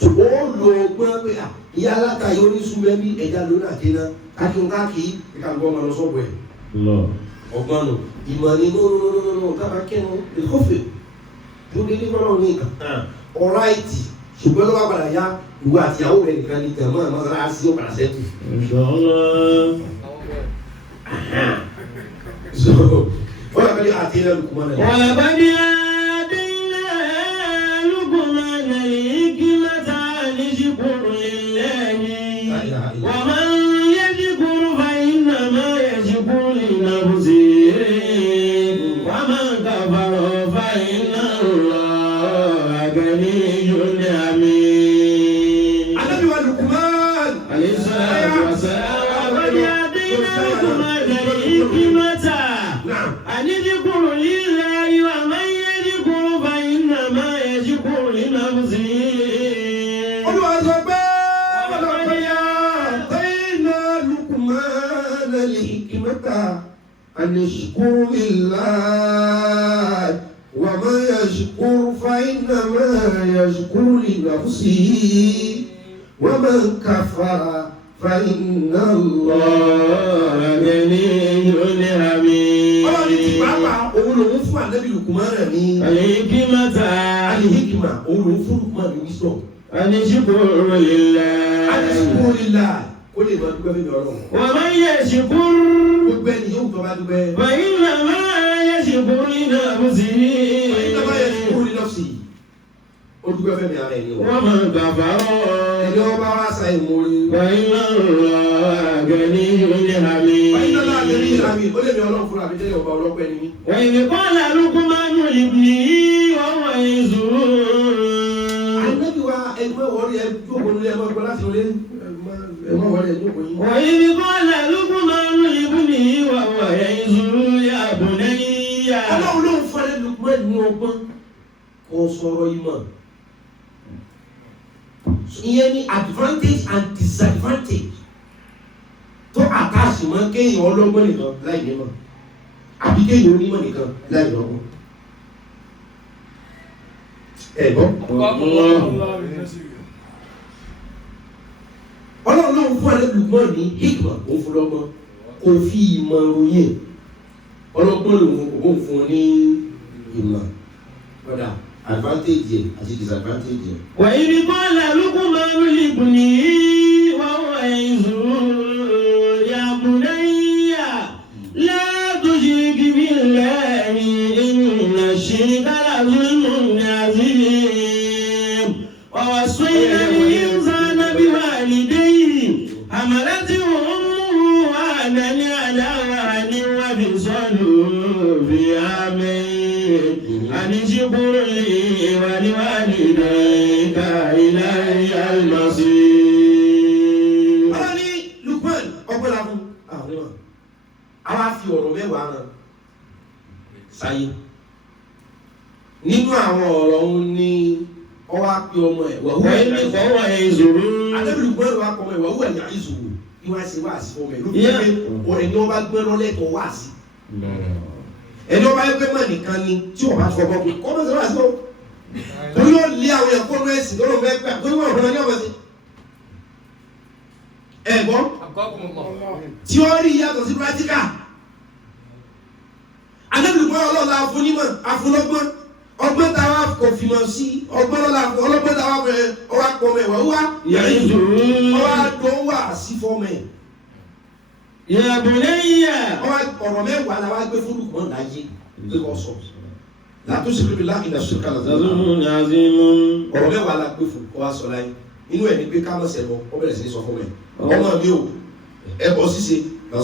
ṣùgbọ́n ó lo ọgbọ́n pé ìyá aláta yóò ní súnmọ́ bí ẹja lónà kéna kákíun káàkiri ìkàlùkọ́ ọmọ lọ sọ́ọ̀bù ẹ̀ ọgbọ́n nù ìmọ̀ ni nínú tábà kírun ìkọ́fẹ̀ tó dé ní kọ́lọ́ ní ìkàn ọ̀ráìtì ṣùgbọ́n ló bá padà yá ìwé àtìyàwó rẹ̀ nìkan ní tẹ̀mọ́ mọ́sálásí ó padà sẹ́kù. wọ́n yà bá dé àti ilẹ̀ Luqman náà. wọ́n yà bá dé àti ilẹ̀ Luqman náà yìí kí mẹ́ta ní ṣùkúrù lillahi. wa man yashkur fa innama yashkuru li nafsihi. wa man kafara fa Olúwa sọ pé ọlọ́pàá bẹ́ẹ̀nà Luqman al-hikmata an yashkur lillah wa man yashkur fa innama yashkuru li nafsihi wa man kafara fa inna Allaha ghaniyyun hamid. Ọlọ́run ti pàápàá òun lòun fún ànábì Luqman ní al-hikmata òun lòun fún Luqman ní wisdom. an yashkura lillah. Alhamdulillah kó lè máa dúpẹ́ fún mi Ọlọ́run. Wa man yashkur Gbogbo ẹni yóò tọ́ bá dúpẹ́. fa innama yashkuru li nafsihi. Innama yashkuru li nafsihi. Ó dúpẹ́ fún mi ara ẹni o. Wa man kafara Ẹni ọba wa sa ìmúri. fa inna Allaha ghaniyyun hamid. Wọ́n iná láti rí ìlàmì ó lè mi Ọlọ́run fúnra mi tẹ́lẹ̀ ọba ọlọ́pẹ́ ni mí. Wa idh qala Luqmanu libnihi wa huwa ya'izuhu. Ànábì wa ẹgbẹ́ wọlé ẹ jókòó nílé ẹ máa gbọ́ láti wọlé ẹ máa wọlé ẹ jókòó yín. Wa idh qala Luqmanu libnihi wa huwa ya'izuhu ya bunayya. Ọlọ́run ló ń fọ́ ẹ Luqman ní ọgbọ́n kò sọ̀rọ̀ ìmọ̀. Ìyẹn ni advantage and disadvantage tó àtàṣì mọ́ kéèyàn ọlọ́gbọ́n nìkan láì nímọ̀ àbí kéèyàn onímọ̀ nìkan láì lọ́gbọ́n. Ẹ̀gbọ́n. Ọlọ́run ló ń fún ẹ Luqman ní hikma òun fún lọ́gbọ́n kò fi ìmọ̀ ròyìn ọlọ́gbọ́n lòun fún ní ìmọ̀ padà advantage àti disadvantage. Wa idh qala Luqmanu libnihi wa huwa ya'izuhu ya bunayya la tushrik billahi inna ash-shirka la zulmun 'azim. Wa wassayna al-insana biwalidayhi hamalathu ummuhu wahnan 'ala wahnin wa fisaluhu fi 'amayn an ishkur li wa liwalidayka ilayya al-masir. Ọlọ́run ní Luqman ọgbọ́n la fún àwọn náà. Àwa fi ọ̀rọ̀ mẹ́wàá rán sáyé. Nínú àwọn ọ̀rọ̀ òun ni ọwọ́ á pe ọmọ ẹ̀ wà Wa idh qala ya'izuhu. Ànábì Luqman wà pọ̀ ọmọ ẹ̀ wà wúwà yà ìṣòwò bí wọ́n á ṣe wá sí ọmọ ẹ̀ ló fi pé ọ̀rẹ́ ni wọ́n bá gbẹ́ lọ́lẹ́tọ̀ wá sí. Ẹni ọba ẹgbẹ́ mọ̀ nìkan ni tí ọba ti fọwọ́ pé kọ́ bá ṣe wá sí ọ. Torí yóò lé àwọn ẹ̀kọ́ ní ẹ̀sìn lọ́rọ̀ mẹ́gbẹ́ torí wọ́n ọ̀rọ̀ ní ọ̀bẹ sí. Ẹ̀gbọ́n tí ó rí yàtọ̀ sí pírátíkà. Ànábì Luqman ọlọ́ọ̀la afúnímọ̀ afúnlọ́gbọ́n ọgbọ́n táwa kò fìmọ̀ sí ọgbọ́n ọlọ́gbọ́n táwa fẹ́ ọwọ́ àpọ̀ mẹ́wàá wá ọwọ́ àdó wà sí fọ́mẹ̀. Ya bunayya. Ọ̀rọ̀ mẹ́wàá la wá gbé fún Luqman láyé ló kọ́ sọ. Látúnṣe pé láì ní aṣọ kálá tó náà. Zulmun 'azimun. Ọ̀rọ̀ mẹ́wàá la gbé fún ọwọ́ aṣọ láyé. Inú ẹ̀ ní pé ká mọ̀sẹ̀ lọ ọ bẹ̀rẹ̀ sí ní sọ fún mi. Ọmọ mi ò ẹbọ ṣíṣe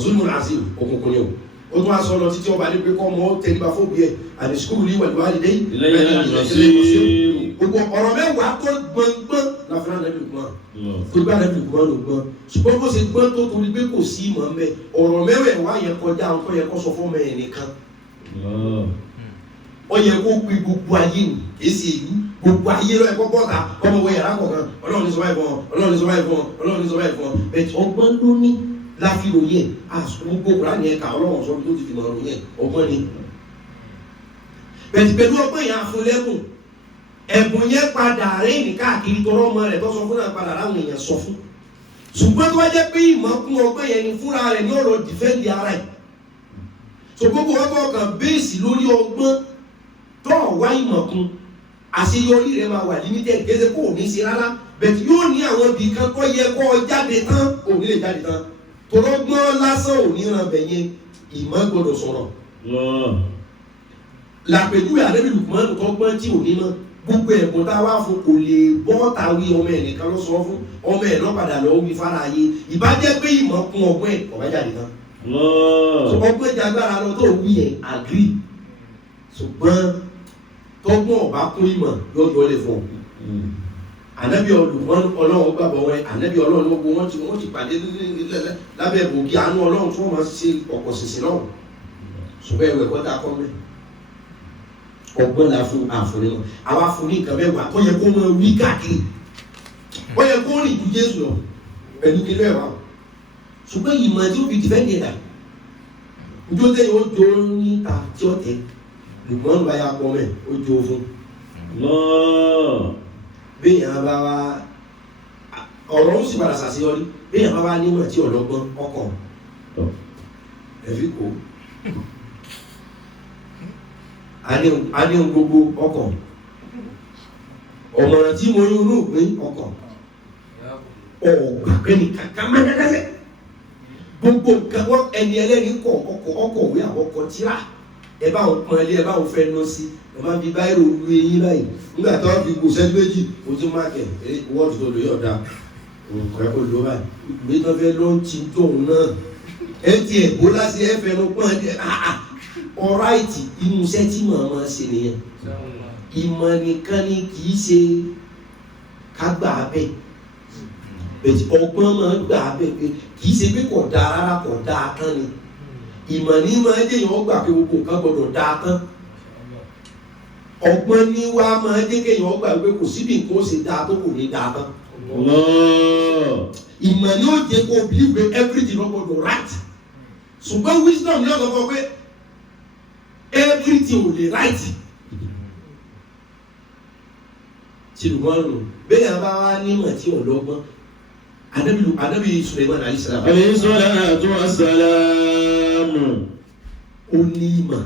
Zulmun 'azim òkùnkùn ni o. Ó tún wá sọ lọ títí ọba ní pé kọ́ ọmọ tẹríba fún bí ẹ̀ àdìsíkúrú ní wàlúwà lédè. Gbogbo ọ̀rọ̀ mẹ́wàá tó gbọ̀ngbọ̀n la fi rán Ànábì Luqman. Tó gbá Ànábì Luqman ló gbọ́n. Ṣùgbọ́n bó ṣe gbọ́n tó torí pé kò sí ìmọ̀ mẹ́ ọ̀rọ̀ mẹ́wàá yẹn kọjá nǹkan yẹn kọ́ sọ fún ọmọ ẹ̀ nìkan. Ó yẹ kó pe gbogbo ayé nì èsì ìlú gbogbo ayé lọ ẹ̀kọ́ bọ́ta ọmọ wọ yàrá kọ̀ọ̀kan Ọlọ́run ní sọ báyìí fún ọ Ọlọ́run ní sọ báyìí fún ọ Ọlọ́run ní sọ báyìí fún ọ bẹ́ẹ̀ ọgbọ́n ló ní láfi ròyìn gbogbo Kùránì ẹ̀ka Ọlọ́run sọ tó ti fi mọ̀ ròyìn ọgbọ́n ni. Bẹ́ẹ̀ pẹ̀lú ọgbọ́n yẹn afún lẹ́kùn ẹ̀bùn yẹn padà rìn ní káàkiri tọrọ ọmọ rẹ̀ tó sọ fún náà padà láwọn èèyàn sọ fún. Ṣùgbọ́n tó wá jẹ́ pé ìmọ̀ kún ọgbọ́n yẹn ni fúnra rẹ̀ ní ọ̀rọ̀ dìfẹ́ǹdì ara ẹ̀. So gbogbo ọgbọ́n kan bẹ́ẹ̀sì lórí ọgbọ́n tó wá ìmọ̀ kún àṣeyọrí rẹ̀ máa wà limited kéde kó o ní ṣe rárá bẹ́ẹ̀ yóò ní àwọn ibì kan tó yẹ kó jáde tán ò ní lè jáde tán tọrọgbọ́n lásán ò ní ran bẹ̀ yẹn ìmọ̀ gbọ́dọ̀ sọ̀rọ̀. Làpèjúwe Ànábì Luqman tó gbọ́n tí ò ní mọ́ gbogbo ẹ̀bùn tá a wá fún kò lè bọ́ tàwí ọmọ ẹ̀ nìkan ló sọ fún ọmọ ẹ̀ lọ́padà lọ́wọ́ wí fara ayé ìbájẹ́ pé ìmọ̀ kún ọgbọ́n ẹ̀ ọ̀bá jáde tán. Ọgbọ́n jagbára lọ tó wí ẹ̀ agree ṣùgbọ́n tọ́gbọ́n ọba kún ìmọ̀ yóò jọ lè fún ọ. Ànábì Luqman Ọlọ́run gbàgbọ́ wọn Ànábì Ọlọ́run gbogbo wọn ti pàdé lábẹ́ ìbògì àánú Ọlọ́run tí wọ́n máa ṣe ọ̀pọ̀ ṣìṣì náà ṣùgbọ́n ẹ̀wẹ̀ kọ́ta kọ́ mẹ́ ọgbọ́n la fún àǹfààní wọn àwa fún ní nǹkan mẹ́wàá tó yẹ kó máa wí káàkiri ó yẹ kó rìn ju Jésù lọ pẹ̀lú kí lóye wa ṣùgbọ́n ìmọ̀ tí ó fi dìfẹ́ǹdì ẹ̀dá njó tẹ́yìn ó jó níta tí ó tẹ́ lùgbọ́n bá yà pọ̀ mẹ́ ó jó fún bẹ́ẹ̀ yẹn bá wá ọ̀rọ̀ ó sì padà ṣàṣeyọrí bẹ́ẹ̀ yẹn bá wá nímọ̀ tí ọ̀lọ́gbọ́n ọkọ̀ ẹ̀fí kò adéhùn gbogbo ọkọ̀ ọ̀mọ̀ràn tí mo yún ní òpin ọkọ̀ ọ̀gbà pẹ́ni kàkà mẹ́tẹ́tẹ́sẹ̀ gbogbo nǹkan wọ́n ẹni ẹlẹ́ni kọ̀ ọkọ̀wé àwọn ọkọ̀ tíra ẹ bá wọn pọn ilé ẹ bá wọn fẹ́ lọ sí ẹ máa fi báyìí ro lu eyín báyìí nígbà tó fi kù sẹ́jú méjì o tún máa kẹ̀ wọ́ọ̀dù tó lò yọ̀ dá nǹkan kò ló báyìí ìgbé tó fẹ́ ló ń ti tóun náà ẹ ti ẹ̀ bó lásì ẹ fẹ́ ló pọ́n ẹ ọ̀ráìtì inú iṣẹ́ tí màmá ṣe nìyẹn ìmọ̀ nìkan ni kì í ṣe kágbà bẹ́ẹ̀ bẹ́ẹ̀ ọgbọ́n máa ń gbà bẹ́ẹ̀ pé kì í ṣe pé kò dáa rárá kò dáa tán ni ìmọ̀ ní máa ń dèyàn ọgbà pé gbogbo nǹkan gbọdọ̀ dáa tán ọgbọ́n ní wá máa ń dèyàn ọgbà pé kò síbi nǹkan ó ṣe dáa tó kò ní dáa tán ìmọ̀ ní ó jẹ́ kó believe pé everything ló gbọdọ̀ right ṣùgbọ́n wisdom ní ọ̀sán fún pé everything ò lè right ṣùgbọ́n bẹ́ẹ̀ yà bá wá nímọ̀ tí ọlọ́gbọ́n Ànábì Suleiman alayhi salatu wassalam ó ní ìmọ̀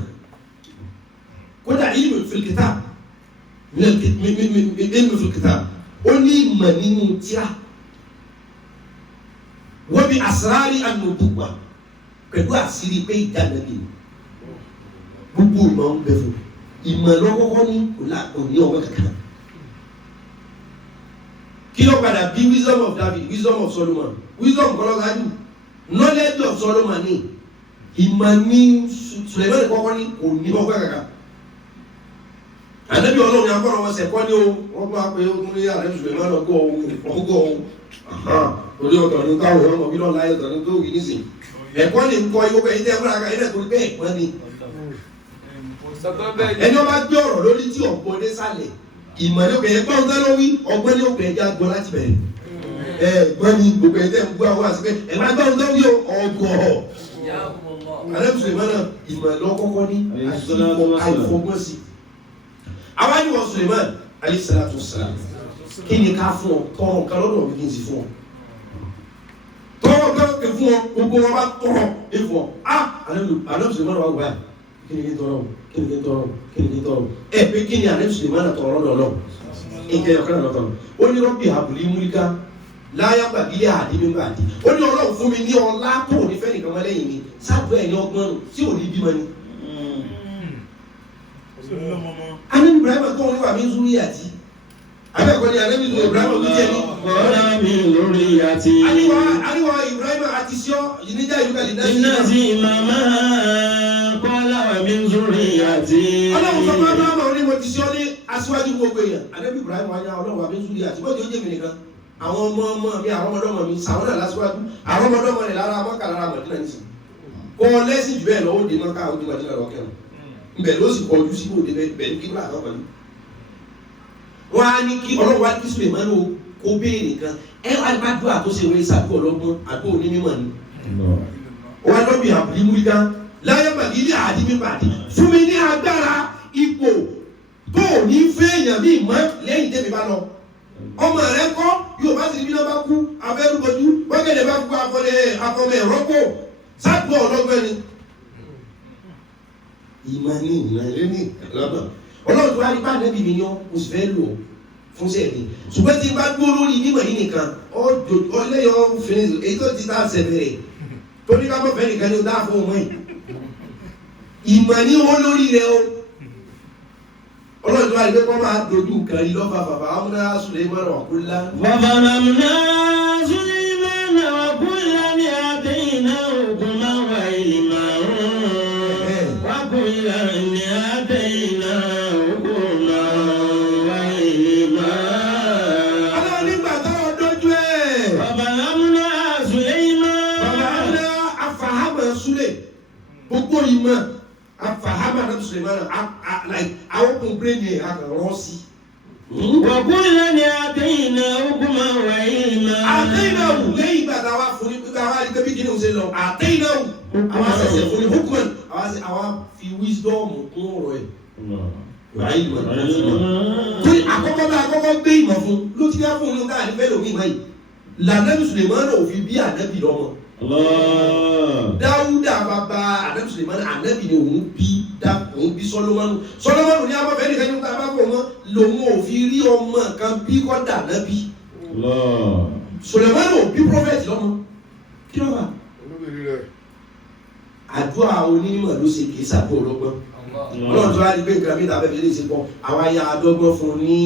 kódà ilmu fil kitab ilmu fil kitab ó ní ìmọ̀ nínú tíra wa bi asrari an-nubuwwa pẹ̀lú àṣírí pé ìdánilẹ́bí gbogbo ìmọ̀ ń bẹ fún ìmọ̀ lọ́kọ́kọ́ ní kò ní ọmọ kankan kí ló padà bí wisdom of David wisdom of Solomon wisdom kọlọ́gájú knowledge of Solomon ní ìmọ̀ ní Suleiman kọ́kọ́ ní kò ní ọgbẹ́ kankan Ànábì Ọlọ́run yà kọ́rọ̀ wọn sẹ̀kọ́ ní o wọ́n bá pé ó ní Ànábì Suleiman lọ́gọ́ ohun orí ọ̀tọ̀ ní káwọn ọmọ bí lọ́la ẹ̀tọ̀ ní tó wí nísìn ẹ̀kọ́ ní ń kọ́ ìwọ́pẹ́ ẹ̀yìn tẹ́ fúnra ẹ̀yìn tó bẹ́ẹ̀ pọ́n ni ẹni ọba gbé ọ̀rọ̀ lórí tí ọ̀gbọ́n dé sálẹ̀ ìmọ̀ ní obìnrin gbọ́n tán ló wí ọgbọ́n ní obìnrin já gbọ́ láti bẹ̀rẹ̀ gbọ́n ní gbogbo ẹ̀ tẹ́ ń gbọ́ àwọn àṣìpẹ́ ẹ̀ má gbọ́n tán wí ọgọ́ Ànábì Suleiman náà ìmọ̀ lọ́kọ́kọ́ ní àìfọgbọ́n sí àwa ni wọ́n Suleiman alayhi salatu wassalam kí ni ká fún ọ tọrọ nǹkan lọ́dọ̀ mi kí n sì fún ọ tọrọ nǹkan lọ́dọ̀ fún ọ gbogbo wọn bá tọrọ ẹ fún ọ Ànábì Suleiman wà wà kí ni kí n tọrọ kí ni kí n tọrọ kí ni kí n tọrọ ẹ pé kí ni Ànábì Suleiman tọrọ lọ́dọ̀ nǹkan ọ̀kan náà tọrọ ó ní rọ́bì àbùlí múlíkà láyà gbàgílẹ̀ àdínnígbà àdí ó ní Ọlọ́run fún mi ní ọlá tó ò ní fẹ́ nìkan mọ́ lẹ́yìn mi sáàbù ẹ̀ ní ọgbọ́n tí ò ní bímọ ni. Ànábì Ibrahim tó ń wà mí zúrí àti abẹ́ẹ̀kọ́ ni Ànábì Ibrahim tó jẹ́ ní. ọ̀rọ̀ mi lórí àti. àríwá Ibrahim àti sọ ìníjà ìlú kàlí náà. iná sí màmá kọ́lá mi lórí àti. Ọlọ́run sọ fún Abraham ní mo ti sọ ní aṣíwájú gbogbo èèyàn Ànábì Ibrahim wáyà Ọlọ́run wà mí zúrí àti bọ́ọ̀dì ó jẹ́ mi nìkan àwọn ọmọ mi àwọn ọmọdọ́mọ mi sàwọn náà lásìwájú àwọn ọmọdọ́mọ rẹ̀ lára mọ́kà lára mọ̀dínà ní sìn kọ́ lẹ́sìn jù bẹ́ẹ̀ lọ́wọ́ dé mọ́kà ó dé mọ̀dínà lọ́kẹ́ ńbẹ̀ ló sì kọjú sí òde bẹ́ẹ̀ ní kíkúrà àtọ́ pẹ̀lú. wọ́n á ní kí ọlọ́wọ́ á kí Suleiman kó béèrè kan ẹ wá bá dùn àtúnṣe wọ́n ìsàkó ọlọ́gbọ́n àgbo onímọ̀ ni. wọ́n á lọ́bì àbúlí múlíkà láyé màgílì àdìmí pàdé fún mi ní agbára ipò tó ní fẹ́ẹ̀yàn mí mọ́ lẹ́yìn tẹ́mi bá lọ ọmọ rẹ kọ yóò bá sì ní bí wọn bá kú abẹ́rúbọjú wọ́gẹ̀dẹ̀ bá kú akọmọ ẹ̀rọ kó sáàpọ̀ ọlọ́gbẹ́ ni. ìmọ̀ ní ìrìnàlẹ́ ní lọ́nà Ọlọ́run tó wá rí bá nẹ́bí mi yan mo sì fẹ́ lò fún sẹ́ẹ̀dì ṣùgbọ́n tí n bá dúró lórí nímọ̀ yìí nìkan ọlẹ́yọ̀ fìrìsì èyí tó ti tá sẹ̀bẹ̀rẹ̀ tó ní ká mọ̀ fẹ́ nìkan ní o dá fún ọmọ yìí ìmọ̀ ní owó lórí rẹ o Ọlọ́run tó wá rí pé kọ́ máa dojú kàrí lọ́fà bàbá amúná Suleiman wà kú lá. bàbá amúná Suleiman wà kú lá ní àtẹ̀yìnà ògùn máa wà ìlìmọ̀ wà kú lá ní àtẹ̀yìnà ògùn máa wà ìlìmọ̀. Ọlọ́run nígbà tọ́rọ̀ dojú ẹ̀. bàbá amúná Suleiman. bàbá amúná afahama Sule gbogbo ìmọ̀ afahama náà Suleiman like àwọn kò brain yẹn akọ̀rọ̀ sí وكلا آتينا حكما وعلما. àtẹ́yìnáwó lẹ́yìn ìgbà táwa fún ní pípa wá rí pé bí kí ni o ṣe lọ àtẹ́yìnáwó àwa ṣẹ̀ṣẹ̀ fún ní hukman àwa fi wisdom kún ọ̀rọ̀ ẹ̀ wàá ìmọ̀ torí àkọ́kọ́ bá àkọ́kọ́ gbé ìmọ̀ fún ló ti dá fún un ní ká àdìfẹ́ lómi ìmọ̀ yìí lànàbì Suleiman ò fi bí ànábì lọ́mọ. Dáúdà bàbá ànábì Suleiman ànábì ni òun bí Sọlọ́mọ́nù Sọlọ́mọ́nù ní abọ́fẹ́ nìkan ní ká bá fọ̀ mọ́ lòun ò fi rí ọmọ kan bí kọ́dà ànábì. Suleiman ò bí prọfẹ̀tì lọ́mọ kí ló wà. Àdúrà onímọ̀ ló ṣe kìí sàbò ọlọ́gbọ́n ọlọ́run tó wá di pé nǹkan mi tàbí ẹ̀fẹ́ lè ṣe pọ̀ àwa ya adọ́gbọ́n fún ní.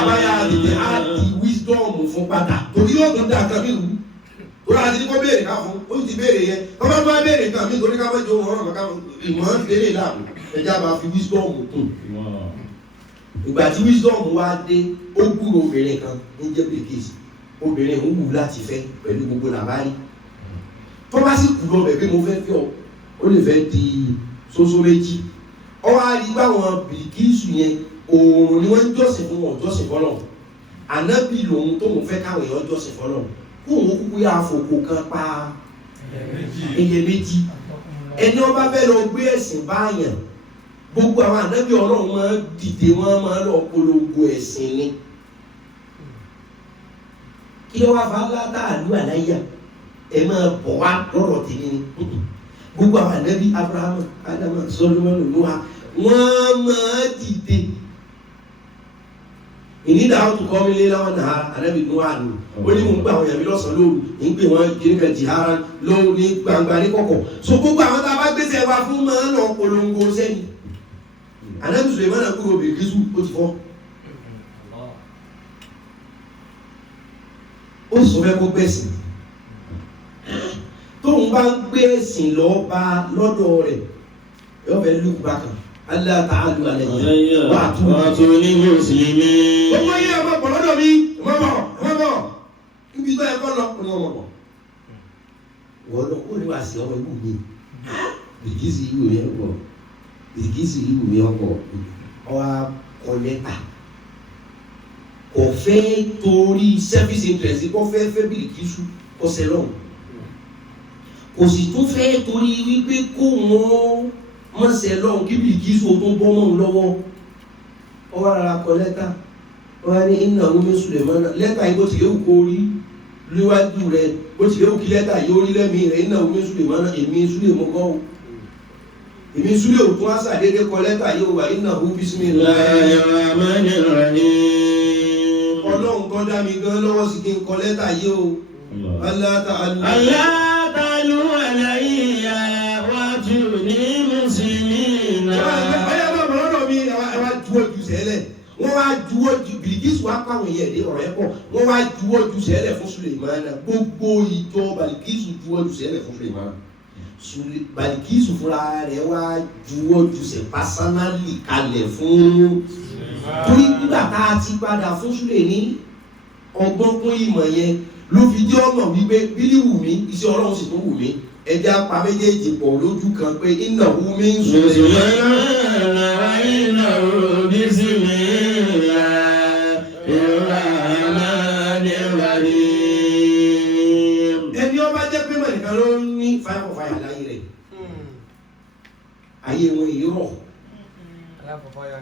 àwa ya àdìtẹ̀ á di wisdom fún padà torí yóò tó dáa kan mi rú tó dáa ti ní kó béèrè ká fún ó ti béèrè yẹn tó bá tó wá béèrè kan mi torí ká má jọ ọ̀rọ̀ màkà ìmọ̀ ń béèrè láàbù ẹja bá fi wisdom kún. ìgbà tí wisdom wá dé ó gbúrò obìnrin kan ní jẹ́ Bílíkísù obìnrin ń wù láti fẹ́ pẹ̀lú gbogbo làbárí tó bá sì kú lọ bẹ̀ pé mo fẹ́ fẹ́ ọ ó lè fẹ́ di soso méjì ọwọ́ àrígbá wọn Bílíkísù yẹn òòrùn ni wọ́n ń jọ́sìn fún wọn jọ́sìn fọ́lọ̀ ànábì lòun tó mú fẹ́ káwọn èèyàn jọ́sìn fọ́lọ̀ kó òun kúkú yá àfòkò kan pa ẹyẹ méjì ẹni ọba fẹ́ lọ gbé ẹ̀sìn báyàn gbogbo àwọn ànábì Ọlọ́run máa dìde wọ́n máa lọ polongo ẹ̀sìn ni kí ló wá fa látàlú àláyà ẹ máa bọ̀ wá lọ́rọ̀ tèmi ni gbogbo àwọn ànábì Abrahamu Adamu Solomoni Noah wọ́n máa dìde ìnídà ọ̀tún kọ́ mi lé láwọn náà ànábì Noah nù ó ní mò ń gbà àwọn yàrá lọ́sàn-án lóru ń pè wọ́n kiri kan jìhárà lóru ní gbangba ní kọ̀kọ̀ so gbogbo àwọn tá a bá gbèsè wa fún máa ń lọ polongo sẹ́yìn ànábì Suleiman náà kúrò Bílíkísù ó ti fọ́ ó sọ fẹ́ kó gbẹ̀sìn tóun bá ń gbé ẹ̀sìn lọ bá lọ́dọ̀ rẹ̀ yóò fẹ́ lùkù bákan Allah ta'ala alayhi wà á tún ní mùsùlùmí. ọmọ yẹn ọmọ bọ̀ lọ́dọ̀ mi ọmọ bọ̀ níbi tó yẹ kọ́ lọ ọmọ bọ̀. wọ́n lọ kó ní wàá sí ọmọ ìwú mi Bílíkísù ìwú mi ọkọ̀ Bílíkísù ìwú mi ọkọ̀ ọwọ́ kọ lẹ́tà kò fẹ́ torí service interest kò fẹ́ Bílíkísù ọ̀sẹ̀ lọ́hùn kò sì tún fẹ́ torí wípé kó wọn mọ̀sẹ̀ lọ́hùn kí Bílíkísù tó bọ́ mọ́ òun lọ́wọ́ ọ wá rárá kọ lẹ́tà ọ wá ní iná omi Suleiman lẹ́tà yìí bó ti léwu kó rí níwájú rẹ bó ti léwu kí lẹ́tà yìí ó rí lẹ́mìí rẹ iná omi Suleiman èmi Suleiman kọ́ o èmi Suleiman tó wá sàdédé kọ lẹ́tà yìí ó wà iná hu bismillahir rahmanir rahim ọlọ́run kọ́ dá mi gan lọ́wọ́ sí kí n kọ lẹ́tà yìí o Allah ta'alu alayya wa'tuni muslimina. ọ̀yá bá bọ̀ lọ́dọ̀ mi ẹ wá juwọ́ ju sẹ́lẹ̀ wọ́n wá juwọ́ ju Bílíkísù wá pàwọn èèyàn dé ọ̀rọ̀ ẹ̀ pọ̀ wọ́n wá juwọ́ ju sẹ́lẹ̀ fún Suleiman gbogbo ìjọ Bílíkísù juwọ́ ju sẹ́lẹ̀ fún Suleiman Bílíkísù fúnra rẹ̀ wá juwọ́ ju sẹ́ pásánálì kalẹ̀ fún torí nígbà tá a ti padà fún Suleiman ní ọgbọ́n kún ìmọ̀ yẹn ló fi jẹ́ ọmọ wípé bílí wù mí iṣẹ́ Ọlọ́run sì tún wù mí ẹja pa méjèèjì pọ̀ lójú kan pé iná wù mí ń sùn. ẹni ọba jẹ́ pé mẹ́nìkan ló ní fire for fire láyé rẹ̀ ayé wọn yìí rọ̀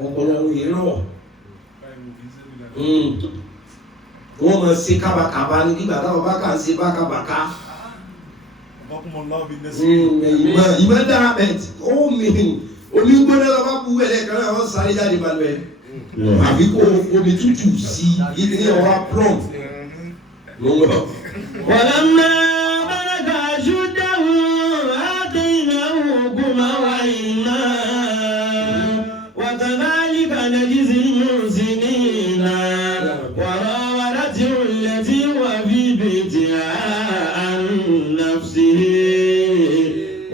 ọpọlọ wọn yìí rọ̀ wọ́n máa ṣe kábàkàbà ní nígbà táwọn bá kà ń ṣe bákàbàkà. ìmọ̀ dára bẹ́ẹ̀ ó mìíràn omi gbóná lọ́wọ́ bú ẹ̀lẹ́ kan náà wọ́n sáré jáde balùwẹ̀ àbí kó omi tútù sí ilé ọwọ́ plọ̀m ló ń lọ. walamma balaga ashuddahu ataynahu hukman wa ilma wa kadhalika najzil muhsinina. التي وفي بيتها عن نفسه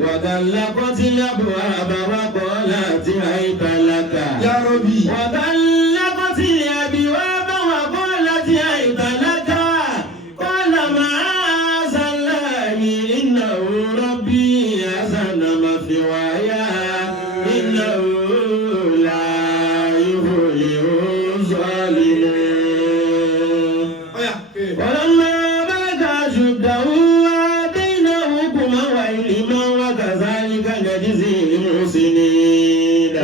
وغلقت الأبواب وقالت هيت لك يا ربي وغلقت الأبواب وقالت هيت لك قال معاذ الله إنه ربي أحسن مثواي إنه لا يفلح ولما بلغ أشده آتيناه حكما وعلما وكذلك نجزي المحسنين.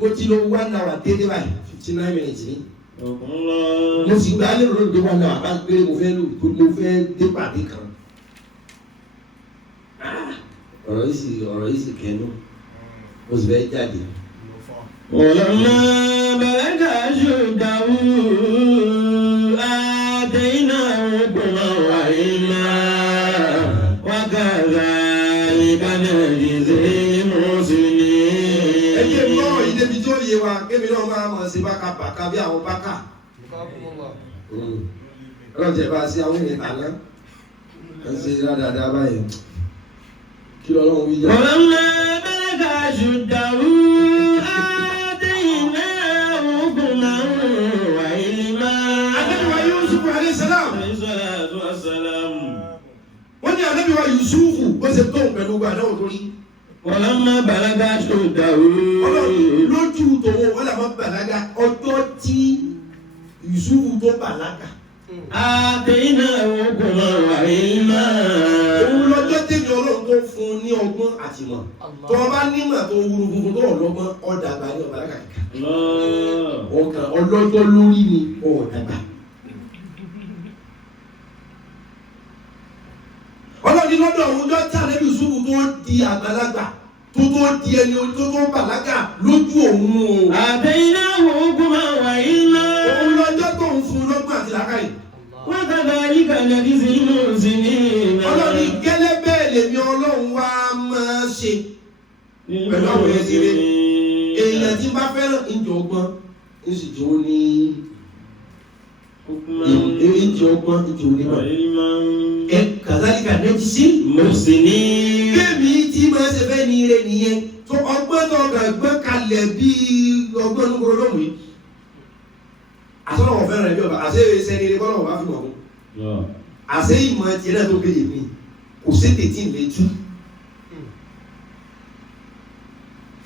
Mo ti lo 1 hour dédé báyìí 59 minutes ni. Mo sì gba lérò lórí pé 1 hour bá gbé mo fẹ́ dé pàdé kan. Ọ̀rọ̀ yìí sì kẹnu. Mo sì fẹ́ jáde. ولما بلغ أشده آتيناه حكما وعلما وكذلك نجزي المحسنين. Ẹyẹ lọ́rọ̀ yìí débi tí ó yé wa kémi náà máa mọ̀ sí bákàbàkà bí àwọn bákà. Ọlọ́jẹ̀ bá sí àwọn ènìyàn àná. Ẹ ṣe dáadáa báyìí. Kí lọ́lọ́run wí jẹ́? ولما بلغ أشده آتيناه حكما وعلما. Ànábì wa Yusufu alayhi salam. عليه الصلاة والسلام. Wọ́n ní Ànábì wa Yusufu bó ṣe tóun pẹ̀lú gbàdáwò tó rí. ولما بلغ أشده. Ọlọ́run lójú tòun wọ́n làwọn bàlágà ọjọ́ tí Yusufu tó bàlágà. آتيناه حكما وعلما. Òun lọ́jọ́ tèmi Ọlọ́run tó fún un ní ọgbọ́n àti ìmọ̀. Tó o bá nímọ̀ tó wúru funfun tó ọlọ́gbọ́n ọ̀dàgbà ní ọ̀bàlágà kìkà. Ọkàn ọlọ́jọ́ lórí ni ọ̀dàgbà. Ọlọ́run ní lọ́dọ̀ òun jọ tí Ànábì Yusufu tó di àgbàlagbà tó di ẹni tó bàlágà lójú òun o. آتيناه حكما وعلما. Òun lọ́jọ́ tó ń fún un lọ́gbọ́n àti làákàyè. وكذلك نجزي المحسنين. Ọlọ́run ní gẹ́lẹ́ bẹ́ẹ̀ lèmi Ọlọ́run wá máa ṣe pẹ̀lú àwọn èèyàn ti rí. Èèyàn tí bá fẹ́ràn ìjọ ọgbọ́n ń sì jẹ́ ó ní ìjọ ọgbọ́n ìjọ onímọ̀. Ẹ kàzálíkà nẹ́jì sí. المحسنين. Bẹ́ẹ̀ni tí máa ṣe fẹ́ ní ire nìyẹn tó ọgbọ́n tó gbẹ́ kalẹ̀ bí ọgbọ́n ní kúrọ́dọ́mù yìí. Àsọ̀rọ̀ wọn fẹ́ràn ẹbí ọba àṣẹ ìṣẹ́ ní ire kọ́lọ̀ wá fi mọ̀ fún. Àṣẹ ìmọ̀ tiẹ̀ náà tó kéde mi kò sí tètè ìlẹ́jú.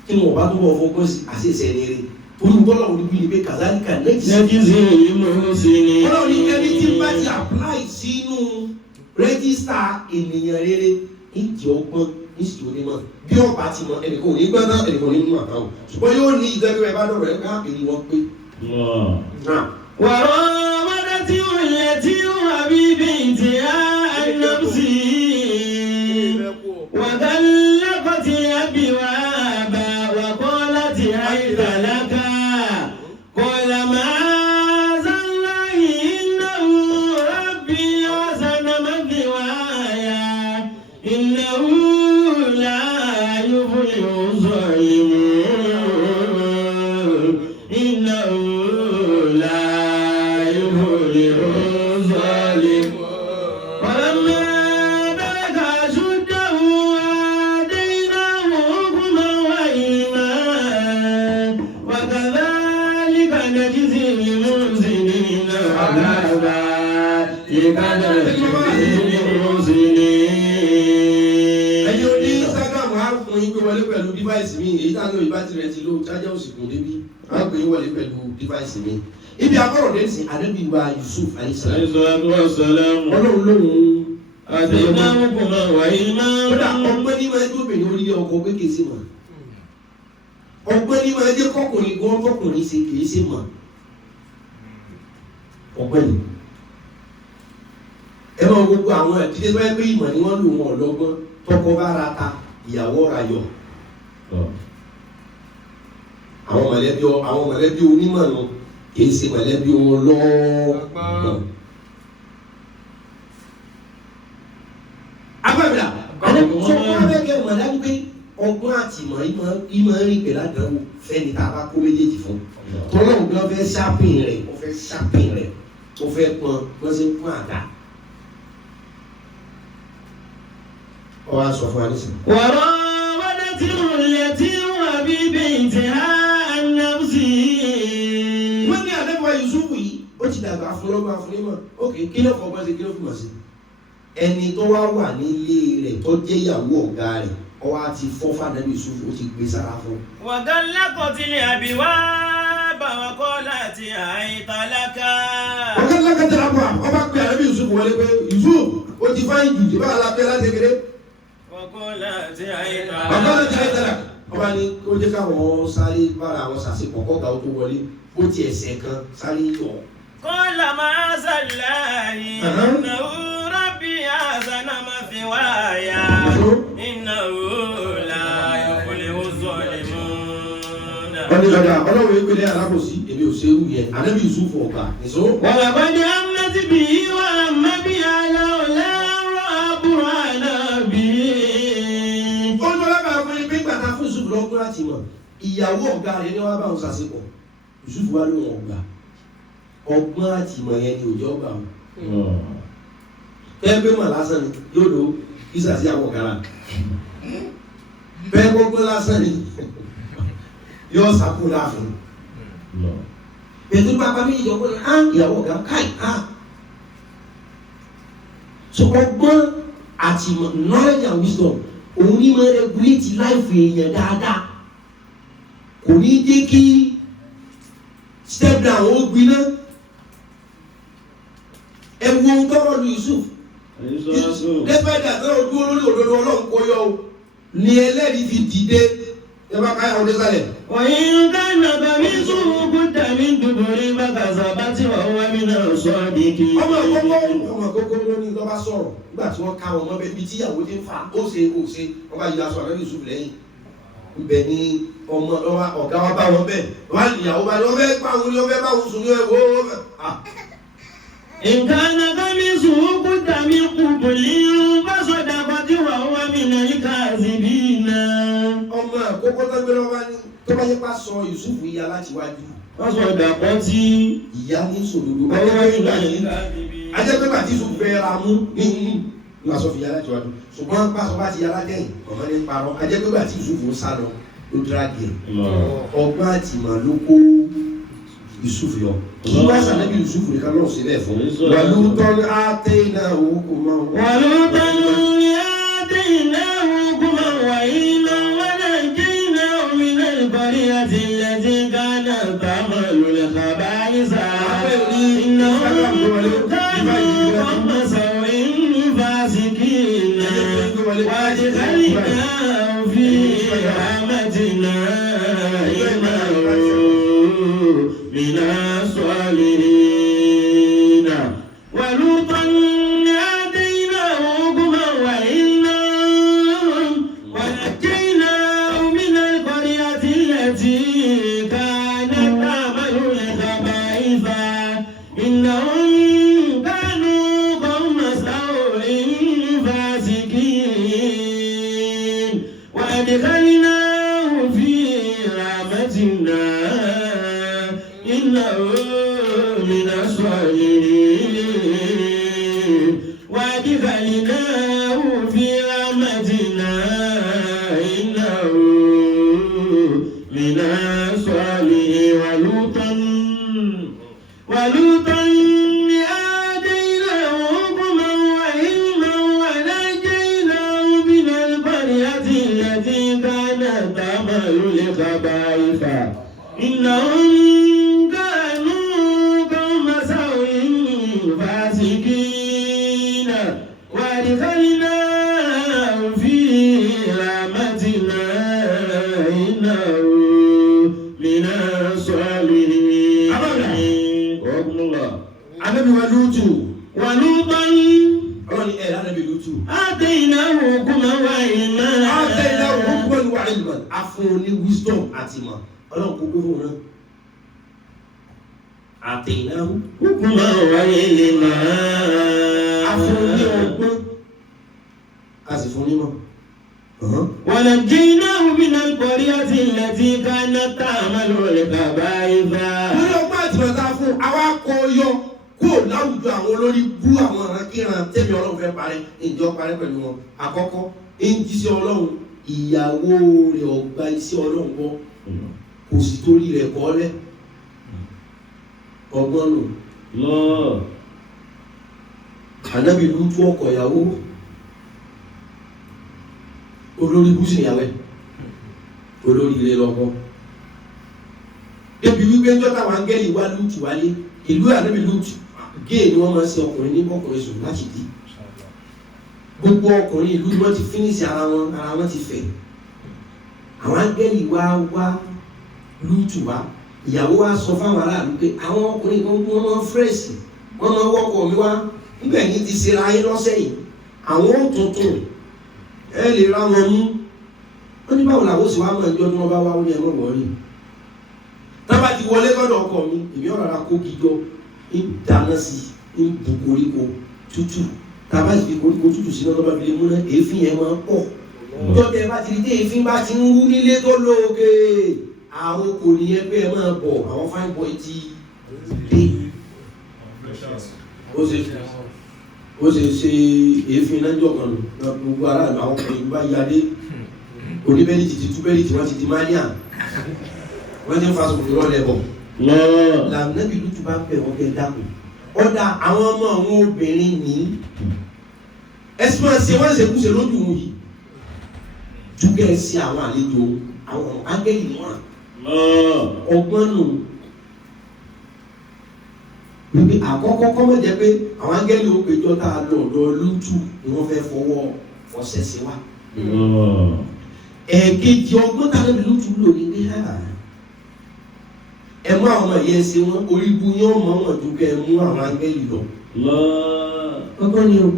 Kí ni wọ́n bá tó bọ̀ fọkọ́ sí àṣẹ ìṣẹ́ ní ire. Olùkọ́lọ̀ olùkú ni pé kàzálíkà nẹ́jì sí. نجزي المحسنين. Ọlọ́run ní ẹni tí bá ti apply sínú rẹ́gísítà ènìyàn rere ìjì ọgbọ́n ìjì onímọ̀ bí ọba ti mọ ẹnìkan ò ní gbọ́n náà ẹnìkan ò ní mú àtàwọn ṣùgbọ́n yóò ní ìdẹ́gbẹ́ bá dọ̀rọ̀ ẹ̀ ká èyí wọ́n pé. وراودته التي هو في بيتها عن نفسه وغلقت الأبواب وقالت هيت لك قال معاذ الله إنه ربي أحسن مثواي إنه لا يفلح الظالمون إنه لا يفلح الظالمون. ولما بلغ أشده آتيناه حكما وعلما وكذلك نجزي المحسنين وكذلك نجزي المحسنين. Ẹyin oní Instagram á fún yín pé wọlé pẹ̀lú device mi èyí tá a lóye bátìrì rẹ ti ló chájà òsìkò débi á pè yín wọlé pẹ̀lú device mi. Ibi akọ́rọ̀ dé sí Ànábì wa Yusuf alayisalaam. Ọlọ́run lóhùn آتيناه حكما وعلما. kódà ọgbọ́n ní máa ń tóbìnrin orí ọkọ̀ pé kìí sí mọ̀. Ọgbọ́n ní máa ń jẹ́ kọkùnrin gan fọkùnrin ṣe kìí sí mọ̀. Ọgbọ́n ni. Ẹ máa gbogbo àwọn ìdílé tó yẹ pé ìmọ̀ ni wọ́n lò wọn ọlọ́gbọ́n tọkọ bá ra ta ìyàwó ra yọ. Àwọn mọ̀lẹ́bí onímọ̀ nù kìí ṣe mọ̀lẹ́bí ọlọ́gbọ́n. Agbábíà, àwọn tó wọ́n fẹ́ kẹ́ mọ̀ dájú pé ọgbọ́n àti ìmọ̀ rìn pẹ̀lú àdánwò fẹ́ni tá a bá kó méjèèjì fún. Tọ́lọ́run bí wọ́n fẹ́ ṣápìn rẹ̀, wọ́n fẹ́ pọn wọ́n ṣe ń pọn àdá. Ọ wá sọ fún wa nísìnyí. وراودته التي هو في بيتها عن نفسه. Wọ́n ní Ànábì wa Yusufu yìí, ó ti dàgbà afúnlọ́gbọ́n afúnlímọ̀. Ok, kí ló fọgbọ́n sí, kí ló fi mọ̀ sí? Ẹni tó wá wà nílé rẹ̀ tó jẹ́ ìyàwó ọ̀gá rẹ̀, ọ wá ti fọ́ f'Ànábì Yusufu, ó ti gbé sára fún. وغلقت الأبواب وقالت هيت لك. Ọ̀gá ńlá kan tẹ̀lé àbọ̀ ọba pé Ànábì Yusufu. wọlé pé Yusuf ó ti fáyín jù tí bá alápẹ́ láti kékeré. Wọ́kọ́lá ti àyíká. Wọ́kọ́lá ti àyíká. Ọba ní ó jẹ́ káwọn sáré bára àwọn sàṣepọ̀ kọ́gà ó tó wọlé ó ti ẹsẹ̀ kan sáré yọ̀. Kọ́lá máa ṣàlàyé ìnáwó rábì àṣànà máa fi wáyà ìnáwó láyọ̀ kò lè ó sọ lè mú náà. Wọ́n ní ọ̀dà ọlọ́run ìpínlẹ̀ alábòsí èmi ò ṣerú yẹn Ànábì Yusuf ọ̀gbà nìṣó. Wàlá bá ní amúnátì bí wà má bí aláwọ̀ lẹ́rọ̀ àbúrò ànábì. Ó ń lọ́lá bá fún ẹgbẹ́ gbàtà fún Yusuf lọ́gbọ́n láti mọ̀ ìyàwó ọ̀gá rẹ̀ ní wọ́n bá wọn ṣàṣepọ̀ Yusuf wá ló wọn ọ̀gbà ọgbọ́n àti ìmọ̀ yẹn ni òjò ọgbà wọn. Ẹgbẹ́ mọ̀ lásán ni yóò lo ìsà sí àwọn ọ̀gára. Bẹ́ẹ̀ gbogbo lásán ni yóò sàkó láàfin. Pẹ̀lú pápá méjì ọgbọ́n ni á ìyàwó ọ̀gá káì á. So ọgbọ́n àti ìmọ̀ knowledge and wisdom òun ní máa regulate life èèyàn dáadáa. Kò ní jẹ́ kí step down ó gbiná. Ẹ̀wù ohun tọ́rọ̀ lu Yusuf lẹ́fẹ̀ẹ́dà tó o dúró lórí òdodo Ọlọ́run kò yọ o ní ẹlẹ́rìí fi dìde ẹ bá káyà ọdẹ sálẹ̀. Wọ̀nyí ká nàbà mí sùn kú tàbí dùbòrí bàkàzà bá tí wọ́n wá mí náà sọ dìkì. ọmọ àkókò lórí tó bá sọ̀rọ̀ nígbà tí wọ́n ká wọn mọ́ bẹ́ẹ̀ bí tíyàwó ti ń fa ó ṣe wọ́n bá yíra sọ àná Yusuf lẹ́yìn ibẹ̀ ni ọmọ ọ̀gá wa bá wọn bẹ́ẹ̀ wọ́n á níyàwó bá wọn bẹ́ẹ̀ pàwọn ni wọ́n bẹ́ẹ̀ bá wọn sùn ní ẹ̀wọ́. Nǹkan akámi sùn kú tàbí kùbùlì bá sọ̀dà pàtí wà wá mí náà ní káàzìbí náà. ọmọ àkókò tó gbé lọ́wọ́ ní tó bá yẹ ká sọ Yusuf ìyá láti wájú. Wọ́n sọ̀dà pàtí ìyá ní sòdodo ajẹ́pẹ́gbà tí Yusuf fẹ́ ra mú ní ìlú aṣọ fìyà láti wájú ṣùgbọ́n pásọ bá ti yá lájẹ́yìn ọ̀mọ́ ní parọ́ ajẹ́pẹ́gbà tí Yusuf ń sá lọ ló dúrágì ọgbọ́n àti ìmọ̀ ló kó Yusuf yọ kí wá sàlẹ́bí Yusuf nìkan lọ́ọ̀ sí bẹ́ẹ̀ fún wàlúùtọ́ ní àtẹ iná òkú mọ́ wàlúùtọ́ ní àtẹ iná òkú mọ́ wàyí lọ wọ́n jẹ́ iná òmìnira ìbọ̀rí àti ilẹ̀ tí gánà tààmà lulẹ̀ kàbá ìsà iná òmìnira ọmọ sọ̀rọ̀ inú fásikì náà wájú kálíkà fi àmàtìnà iná من الصالحين ولوطا آتيناه حكما وعلما ونجيناه من القرية التي كانت تعمل الخبائث إنهم كانوا قوم سوء فاسقين وأدخلناه في رحمتنا إنه من الصالحين وأدخلناه في رحمتنا إنه من الصالحين ولوطا آتيناه حكما وعلما ونجيناه من القرية التي كانت تعمل الخبائث إنهم وادخلناه في رحمتنا إنه من الصالحين. رحم الله. Ànábì wa Lútù. ولوطا Ànábì Lútù. آتيناه حكما وعلما. آتيناه حكما وعلما. A fún ní wisdom àti ìmọ̀. Ọlọ́run kò gbóhùn náà. آتيناه حكما وعلما. A fún ní ọgbọ́n. A sì fún ní mọ̀. ونجيناه من القرية التي كانت تعمل الخبائث. Ní ọgbọ́n àti ìmọ̀ tá a fún àwa kọ yọ kó láwùjọ àwọn olórí bú àwọn ìran tẹ́mi Ọlọ́run fẹ́ parẹ́ ìjọ parẹ́ pẹ̀lú wọn. Àkọ́kọ́ ń jíṣẹ́ Ọlọ́run ìyàwó rẹ̀ ọgbà iṣẹ́ Ọlọ́run gbọ́ kò sì torí rẹ̀ kọ́ lẹ́ ọgbọ́n nù. Ànábì Lútù ọkọ ìyàwó olórí bú sí ìyàwó olórí ilé lọ́kọ́ débi wípé ńjọ́ táwọn angẹ́lì wá Lútù wálé ìlú Ànábì Lútù géè ni wọ́n máa ṣe ọkùnrin ní bọ́kùnrin sùn láti dì gbogbo ọkùnrin ìlú ni wọ́n ti fínísì ara wọn ti fẹ̀ àwọn áńgẹ́lì wá lútù wá ìyàwó wa sọ fáwọn aráàlú pé àwọn ọkùnrin kan wọ́n máa fírẹ́sì wọ́n máa wọ́kọ̀ mi wá níbẹ̀ ní ti ṣe ra ayé lọ́sẹ̀ yìí àwọn ò tuntun ẹ lè ra wọn mú wọ́n ní báwo làwọn sì wá mọ̀ ẹjọ́ tí wọ́n bá wá ó ní ẹ̀mọ́ wọ́ọ́rì tábà ti wọlé lọ́dọ̀ ọkọ mi èmi ọ̀rọ̀ ara kó gíjọ ń dáná sí ń bu koríko tútù tábà sì fi koríko tútù sí lọ́dọ̀ bá fi lè múná èéfín yẹn máa pọ̀ ọjọ́ tẹ bá ti rí tí èéfín bá ti ń wú nílé tó lóòkè àwọn kò nìyẹn pé ẹ máa bọ̀ àwọn fine boy ti dé ó ṣe èéfín náà jọ kan nù gbogbo ara àwọn ọkùnrin bá yadé oníbẹ́lìtì ti tú bẹ́lìtì wọ́n ti di mania wọ́n ti ń fa sọ̀rọ̀ lọ́lẹ̀ bọ̀ lànàbí lùtù bá pẹ̀ wọ́n kẹ́ dákun ọ̀dà àwọn ọmọ àwọn obìnrin ní ẹ̀sìn máa ṣe wọ́n ṣe kúṣe lójú wọn yìí túkẹ́ sí àwọn àlejò àwọn áńgẹ́lì wọn ọgbọ́n nù wípé àkọ́kọ́ kọ́mọ̀ jẹ́ pé àwọn áńgẹ́lì ó péjọ tá a lọ ọ̀dọ̀ lùtù ni wọ́n fẹ́ fọwọ́ ọ̀sẹ̀ sí wa ẹ̀ẹ̀kejì ọgbọ́n tàbí lùtù lò ní ní àrà ẹ mú àwọn ọmọ yẹn ṣe wọn orí ibu yẹn ọmọ wọn ju kẹ ẹ mú àwọn áńgẹ́lì lọ ọgbọ́n ni o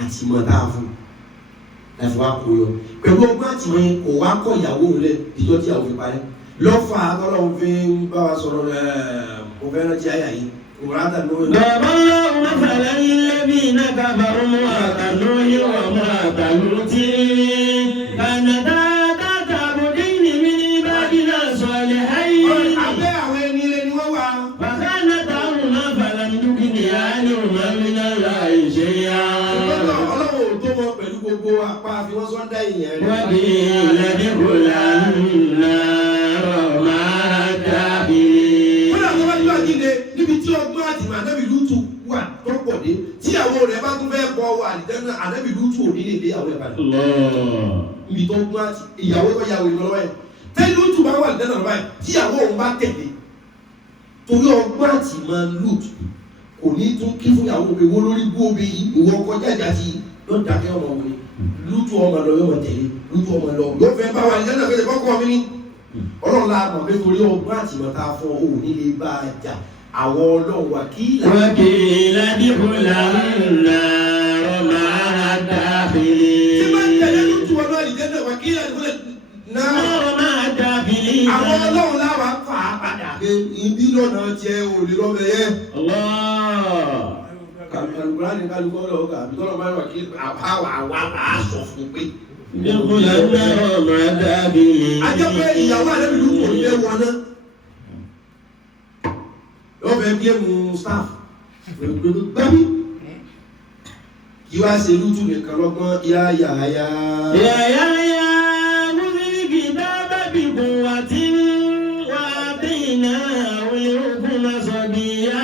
àtìmọ̀ tá a fún láti wá kó yọ pẹ̀lú ọgbọ́n àtìmọ̀ yẹn kò wá kọ́ ìyàwó rẹ̀ ìjọ tí àwọn fi parẹ́ lọ́fà àtọ́lọ́hún fi ń bá wa sọ̀rọ̀ mo fẹ́ rántí àyà yìí òwúrọ̀ lóyún. bàbá ọlọ́run mọ́fàlẹ́ ilé bí iná kábàárù mú àtàlù yóò wà mú àtàlù tí kànáńtà dáta àbòdì ní mi ní báàgì náà sọ̀lẹ̀ ayé. abẹ́ àwọn ẹni rẹ ni wọ́n wà. bàbá náà táwọn náà fàlà ń dúkì ní àánú màmínà láì ṣe yá. ọlọ́run ò tó mọ pẹ̀lú gbogbo apá àfi wọ́n sọ́ńdá ìyẹn rẹ̀. wọ́n bí ìlànà ìkọlà ńlá máa dábì. wọ́n náà tó bá yọ àjíǹde níbi tí ọgbọ́n àtìmọ̀ ànábì lùtù wà tó pọ̀ dé tí àwọn rẹ̀ bá tún fẹ́ bọ̀ wà àdìtẹ́nà ànábì lùtù òní lè dé àwọn ẹ̀ balẹ̀. níbi tó gbọ́n àti ìyàwó tó yàwó ìlọ́wọ́ ẹ̀ tẹ́lẹ̀ lùtù bá wà àdìtẹ́nà lọ́wọ́ ẹ̀ tí àwọn òun bá tẹ̀lé torí ọgbọ́n àtìmọ̀ lùtù kò ní tún kí fún ìyàwó òbí wo lórí bú òbí ìwọ kọjá ìjà sí yóò dákẹ́ ọmọ wọlé lùtù ọmọ lọ yóò mọ tẹ̀lé lùtù ọmọ lọ yóò fẹ́ bá wà àdìtẹ́nà fẹ́ kọ́kọ́ mi ní ọlọ́run la mọ̀ pé torí ọgbọ́n àtìmọ̀ tá a fọ òun nílé bá a jà àwọn ọlọ́run wàkílà. wákìlá dìbòlà ńlá máa dábìlì. tí máa ń tẹ̀lé lùtù ọlọ́run àdìtẹ́nà wàkílà dìbòlà náà máa dábìlì. àwọn ọlọ́run láwa fà á padà. ibi lọ́nà tiẹ̀ ò lè lọ́bẹ̀ yẹn. kàlùkùrá ni kálukú ọlọ́run kà àbí tọ́lọ́ máa ń wà kí àwa máa sọ fún pé. dìbòlà náà máa dábìlì. ajẹ́ pé ìyàwó àlẹ́bí ló kò ní lé wọn náà. yóò fẹ́ bí ẹ̀mú staff gbẹ́bí. kí wá ṣe lútù nìkan lọ́gbọ́n yáyáyá. yáyáyá múlíkì dábàá bí kò wá tí wà á dín náà wọlé ogun náà sọ bí yá.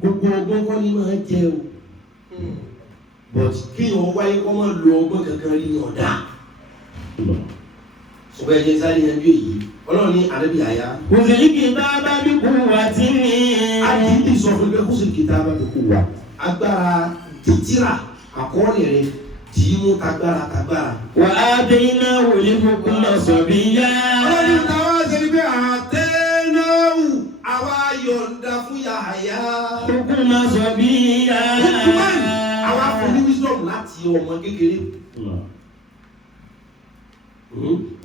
gbogbo ọgbọ́n kọ́ ni máa jẹ o but kí wọ́n wáyé kọ́ máa lo ọgbọ́n kankan rí ọ̀dà ṣùgbọ́n ẹ̀jẹ̀ sáré yẹn bí èyí ọlọ́run ní ànábì àyà. kò sí kitaba bi quwwatin. àdìdì sọ fún mi kó sì kitaba bi quwwa agbára tìtìrà àkọọ́lẹ̀ rẹ̀ tí mú tagbára. wa ataynahu al-hukma sabiyya. ọlọ́run táwa ṣe ni pé àtẹ́náwù àwa yọ̀ǹda fún Yahaya. hukma sabiyya. àwa fún ní wisdom láti ọmọ kékeré.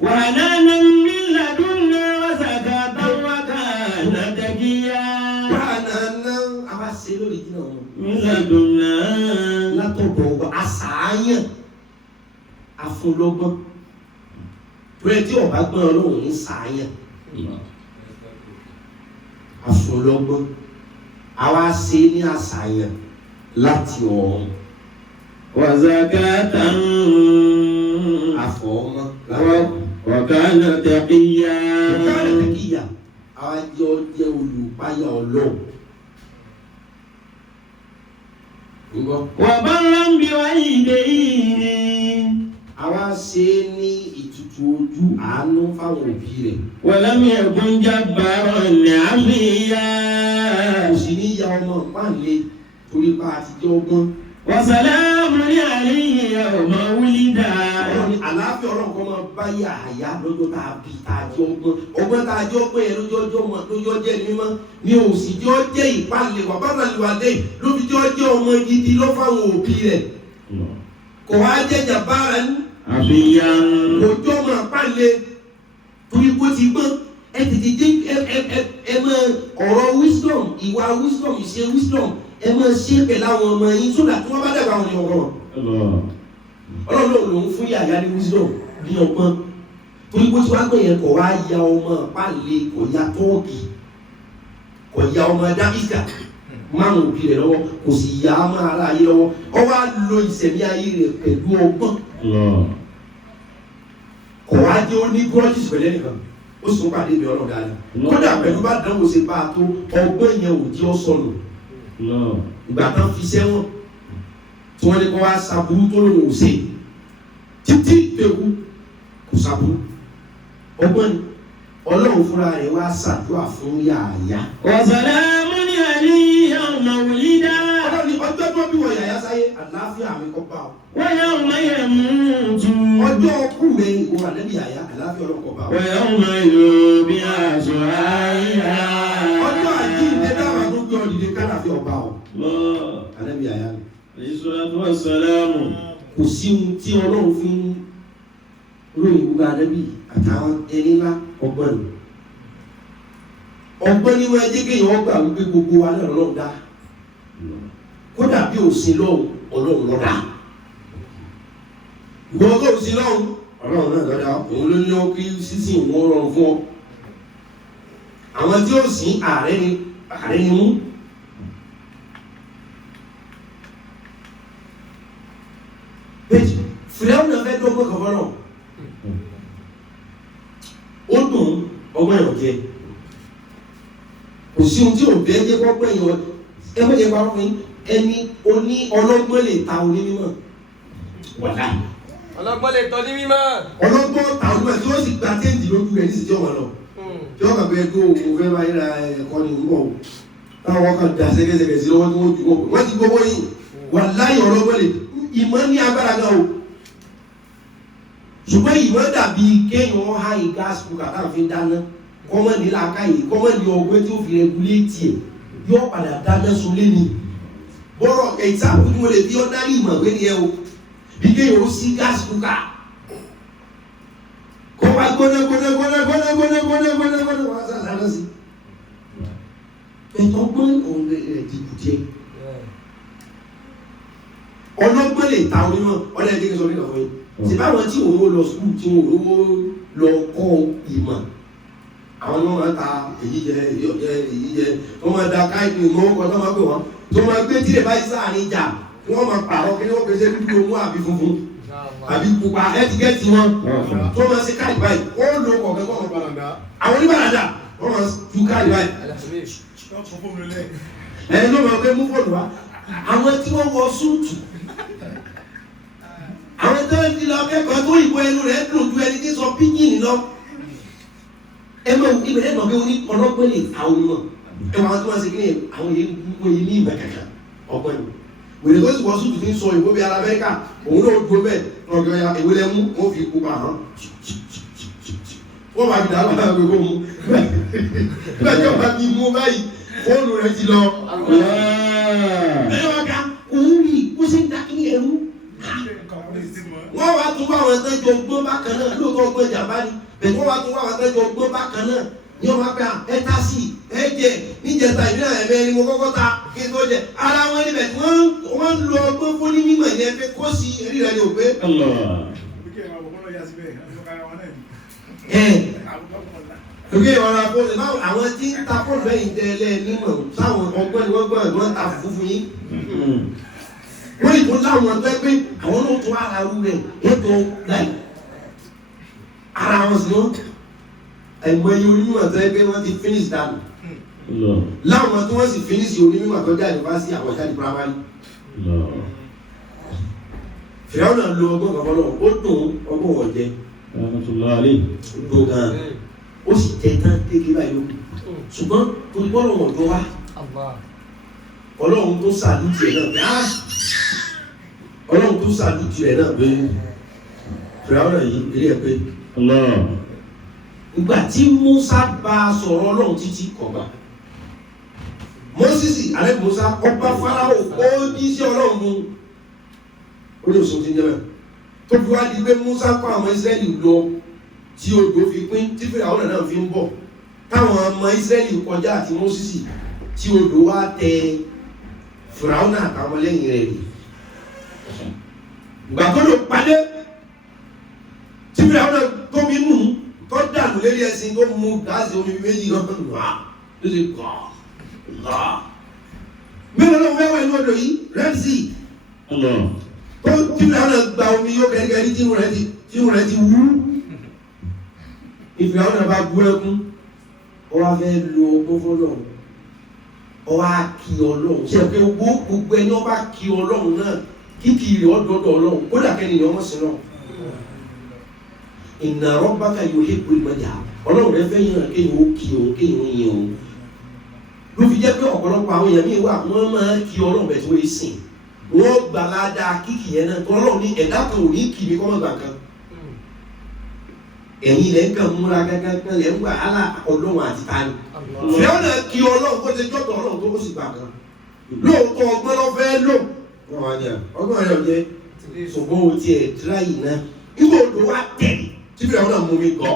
وحنانا من لدنا وزكاة وكان تقيا. وحنانا àwa ṣe lórí ìdílé wọn. من لدنا látọ̀dọ̀ àṣàyàn àfúnlọ́gbọ́n torí tí ọba gbọ́n ọlọ́run ní sàáyàn àfúnlọ́gbọ́n àwa ṣe ní àṣàyàn láti ọ̀run. وزكاة àfọ̀ọ́mọ́ وكان تقيا. àwa jẹ́ olùpáyà ọlọ́run. وبرا بوالديه. àwa ṣe ní ìtutù ojú àánú fáwọn òbí rẹ̀. ولم يكن جبارا عصيا. kò sì ní ya ọmọ pàǹlẹ̀ torí pa àtijọ́ ọgbọ́n. وسلام عليه يوم ولد. àlàáfíà ọlọ́run kan máa bá Yahaya lọ́jọ́ tá a bí tá a jẹ́ ọgbọ́n tá a jẹ́ ọgbọ́n yẹn lójọ́ jẹ́ mímọ́ ní òsì tí ó jẹ́ ìpalẹ̀ wà bàbá àlùwàdé ló fi tí ó jẹ́ ọmọ gidi ló fáwọn òbí rẹ̀ kò wá jẹ́ jàbára ní àfihàn kò jọ́ ọmọ àpalẹ̀ torí kó ti gbọ́n ẹ tètè jẹ́ ẹ mọ ọ̀rọ̀ wisdom ìwà wisdom ìṣe wisdom ẹ mọ ṣe pẹ̀lú àwọn ọmọ yín sódà tí wọ́n bá dàgbà wọn ní ọ̀rọ̀. Ọlọ́run lòun fún Yahaya ní wisdom ní ọgbọ́n torí bó ti wá gbé yẹn kò wá ya ọmọ pálẹ̀ kò ya tọ́ọ̀kì kò ya ọmọ dábìkà márùn òbí rẹ̀ lọ́wọ́ kò sì ya ọmọ ara ayé lọ́wọ́ ọ wá lo ìṣẹ̀mí ayé rẹ̀ pẹ̀lú ọgbọ́n kò wá jẹ́ ó ní grudges pẹ̀lẹ́ nìkan ó sùn pàdé mi ọlọ́run dáadáa kódà pẹ̀lú bá dánwò ṣe bá a tó ọgbọ́n yẹn ò jẹ́ ọ sọnù ìgbà tán fi sẹ́wọ̀n tí wọ́n ní kó wá ṣàbùrú tó lòun ò ṣe títí ìpẹ̀kú kò ṣàbùrú ọgbọ́n ni ọlọ́run fúnra rẹ̀ wá ṣàdúrà fún Yahaya. وسلام عليه يوم ولد. ọlọ́run ní ọjọ́ tó bí wọ̀ Yahaya sáyé àlàáfíà mi kọ́ bá ọ. ويوم يموت. ọjọ́ ọkù rẹ̀ ìwọ ànábì Yahaya àlàáfíà ọlọ́kọ̀ bá ọ. ويوم يبعث حيا. ọjọ́ àjíǹde dáhùn tó gbé ọdìdẹ kálàfíà ọba ọ. ànábì Yahaya ni. عليه الصلاة والسلام. kò sí ohun tí ọlọ́run fi ń ròyìn gbogbo ànábì àtàwọn ẹni ńlá ọgbọ́n ni ọgbọ́n ni wọ́n jẹ́ kéèyàn gbà wípé gbogbo wa náà lọ́dọ̀ dá kódà bí ò sí lọ́hùn ọlọ́run lọ́dà ìwọ́n tó sí lọ́hùn ọlọ́run náà lọ́dà òun ló ní ọ kí sísìn wọn rọrùn fún ọ àwọn tí ó sìn ààrẹ ni mú. Fìlẹ́wọ̀n náà fẹ́ dọ́gbọ́n kan fọ́nà ó dùn ọgbọ́n ẹ̀rọ jẹ kò sí ohun tí ò bẹ́ẹ̀ jẹ́ kọ́gbọ́n ẹ̀yọ ẹgbẹ́ jẹ́ pàrọ̀ fún ẹni oní ọlọ́gbọ́n lè ta oní mímọ́ wọ̀dà ọlọ́gbọ́n lè tọ́ ní mímọ́ ọlọ́gbọ́n ta oní mímọ́ tí ó sì gba téèjì lójú rẹ̀ ní ìsìtì ọmọ náà tí wọ́n kà pé ẹgbẹ́ òun fẹ́ máa yíra ẹ̀kọ́ ni ń bọ̀ táwọn kan dà sẹ́kẹ́sẹ́kẹ́ sí lọ́wọ́ tí wọ́n ju wọ́n ti gbowó yìí wà láyé ọlọ́gbọ́n lè ìmọ̀ ní agbára náà o ṣùgbọ́n ìmọ̀ dàbí kéèyàn ha gas cooker táwọn fi dáná kọ́mọ̀ ní làákàyè kọ́mọ̀ ní ọgbẹ́ tí ó fi rẹguléètì ẹ̀ yóò padà dáná sunlé ni bọ́rọ̀ ẹ̀sáàpù tí mo lè fi ọ́ dárí ìmọ̀ pé ni ẹ o bí kéèyàn ó sí gas cooker kọ́ wá gbóná wá sàlánà sí ẹ̀tọ́ gbọ́n òun rẹ̀ dìbò jẹ́ ọlọ́gbọ́n lè ta onímọ̀ ọlẹ́dẹ́gbẹ́ sọ nígbà fún yín ṣe báwọn tí òun lọ sùkúù tí òun lọ kọ́ ìmọ̀ àwọn ni wọ́n máa ta èyí jẹ wọ́n máa da káìpì mọ́ ọkọ̀ tó máa pè wọ́n tó máa gbé tílẹ̀ báyìí sáàrin ìjà wọ́n máa pààrọ̀ kí wọ́n pèsè dúdú owó àbí funfun àbí pupa ẹ́tíkẹ́tì wọn tó máa ṣe káìpì báyìí wọ́n lò kọ̀ọ̀kẹ́ kọ́ àwọn oníbàdàdà wọ́n máa ju káìpì báyìí ẹni ló máa gbé mú fóònù wá àwọn tí wọ́n wọ súùtù àwọn àwọn tó ń ti lọ kẹ́kọ̀ọ́ tó ìbò ẹnu rẹ̀ dùn ju ẹni tí sọ pidgin lọ. ẹ mọ ìbẹ̀rẹ̀ mọ̀ pé ọlọ́gbọ́n lè ta onímọ̀ ẹ wọ́n tó máa ṣe kí ni àwọn yìí ní ìmọ̀ kankan ọgbọ́n ni wèrè tó sì wọ́n sùn fi ń sọ ìwé bí ara Amẹ́ríkà òun náà dúró bẹ́ẹ̀ lọ́gọ́ ya ìwé lẹ́mú wọ́n fi kópa hàn wọ́n máa fi dàgbà náà gbogbo mu bẹ́ẹ̀ ni ọba ti mú báyìí fóònù rẹ̀ ti lọ. bẹ́ẹ̀ wọ́n ká òun rí bó ṣe ń dá kí ẹrú. wọ́n wá tún wá àwọn ẹ̀tẹ́jọ́ gbọ́n bákan náà lóòótọ́ gbọ́n jàmbá ni bẹ́ẹ̀ wọ́n wá tún wá àwọn ẹ̀tẹ́jọ́ gbọ́n bákan náà ní ọmọ apẹ́ ẹ̀ta sí ẹ̀jẹ̀ níjẹta ìbílẹ̀ ẹ̀mẹ́ ni mo kọ́kọ́ ta kí n tó jẹ ara wọn níbẹ̀ tí wọ́n ń lo ọgbọ́n fún ní mímọ̀ yẹn pé kó sí eré rẹ̀ ní òpé. Òkè ọ̀rọ̀ àpòlẹ̀ báwo àwọn tí ń ta fóònù lẹ́yìn tẹ́lẹ̀ nímọ̀ sáwọn ọgbọ́n ni wọ́n gbọ́n ẹ̀gbọ́n ta funfun yín. Wọ́n ìbò láwọn ọ̀tọ́ pé àwọn náà tún ara rú rẹ̀ ètò láì ara wọn sí wọn. Ẹ̀gbọ́n ẹ̀yìn onímọ̀ tó ẹgbẹ́ wọn ti finish dànù. Láwọn tí wọ́n sì finish onímọ̀ tó jáde wá sí àwọn jáde primary. Fìyàwó náà lo ọgbọ́n kan fọlọ́ ó dùn ọgbọ́n wọ̀ jẹ. Ó dùn gan-an. Ó sì tẹ̀ tán kékeré báyìí lókun. Ṣùgbọ́n torí bọ́lọ̀ wọ̀ jọ wá. Ọlọ́run tó sàlùtì ẹ̀ náà bí á. Ọlọ́run tó sàlùtì ẹ̀ náà bí fìyàwó náà yìí ilé ẹ̀ pé. Ìgbà tí Musa bá sọ̀rọ̀ Ọlọ́run títí kọ̀gbà. Mósìsì alẹ́ Musa ọba Fáráò ó jí sí Ọlọ́run mú. Ó lè sọ ti ń jẹ́ bẹ́ẹ̀. Tó fi wá di pé Musa kọ́ àwọn Ísírẹ́lì lọ tí odò fi pín tí Fáráò náà fi ń bọ̀. Táwọn ọmọ Ísírẹ́lì kọjá àti Mósìsì tí odò wá tẹ Fáráò náà àtàwọn lẹ́yìn rẹ̀ rí. Ìgbà tó lò padé tí Fáráò náà tóbi nù tó dànù lérí ẹṣin tó mú gáàsì omi méjì lọ́pọ̀ nù á ló ṣe gàá. Mẹ́rin ló fẹ́ wọ inú odò yìí Red Sea. Tó tí Fáráò náà gba omi yóò kẹ́ríkẹ́rí tí inú rẹ̀ ti wú. Fáráò náà bá bú ẹkún. Ó wá fẹ́ lo ọgbọ́n fọ́lọ́run. Ó wá kí Ọlọ́run. Ṣé pé gbogbo ẹni ó bá kí Ọlọ́run náà kíkì rẹ̀ ọ̀dọ́dọ̀ Ọlọ́run kódà kẹ́ni ni ọmọ sí náà. Inna rabbaka yuhibbul madha. Ọlọ́run rẹ̀ fẹ́ yàn kéèyàn ó kí òun kéèyàn ó yin òun. Ló fi jẹ́ pé ọ̀pọ̀lọpọ̀ àwọn èèyàn míì wà wọ́n máa kí Ọlọ́run bẹ̀ tí wọ́n sìn. Wọ́n gbà ládàá kíkì yẹn náà tó Ọlọ́run ní ẹ̀dá kan ò ní kì mí kọ́ mọ́ gbà kan. Ẹ̀yin lẹ́ ń kàn múra gángan lẹ́ ń gbà á Ọlọ́run àti tani. Ìfẹ́ ọ̀nà kí Ọlọ́run kó ṣe jọ́tọ̀ Ọlọ́run tó kó sì gbà kan. Lóòótọ́ ọgbọ́n lọ fẹ́ lò. Wọ́n wá ní ọgbọ́n rẹ̀ jẹ́ ṣùgbọ́n o tiẹ̀ tíráyì náà. Nígbà odò wa tẹ̀lé tí Fáráò náà mú mi gọ́